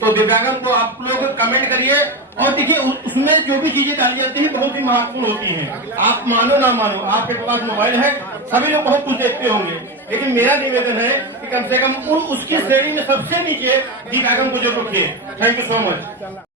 तो दिव्यांगम को आप लोग कमेंट करिए, और देखिए उसमें जो भी चीजें डाली जाती है बहुत ही महत्वपूर्ण होती हैं। आप मानो ना मानो, आपके पास मोबाइल है, सभी लोग बहुत कुछ देखते होंगे, लेकिन मेरा निवेदन है कि कम से कम उसकी श्रेणी में सबसे नीचे दिव्यांगम को जरूर रखिए। Thank you so much.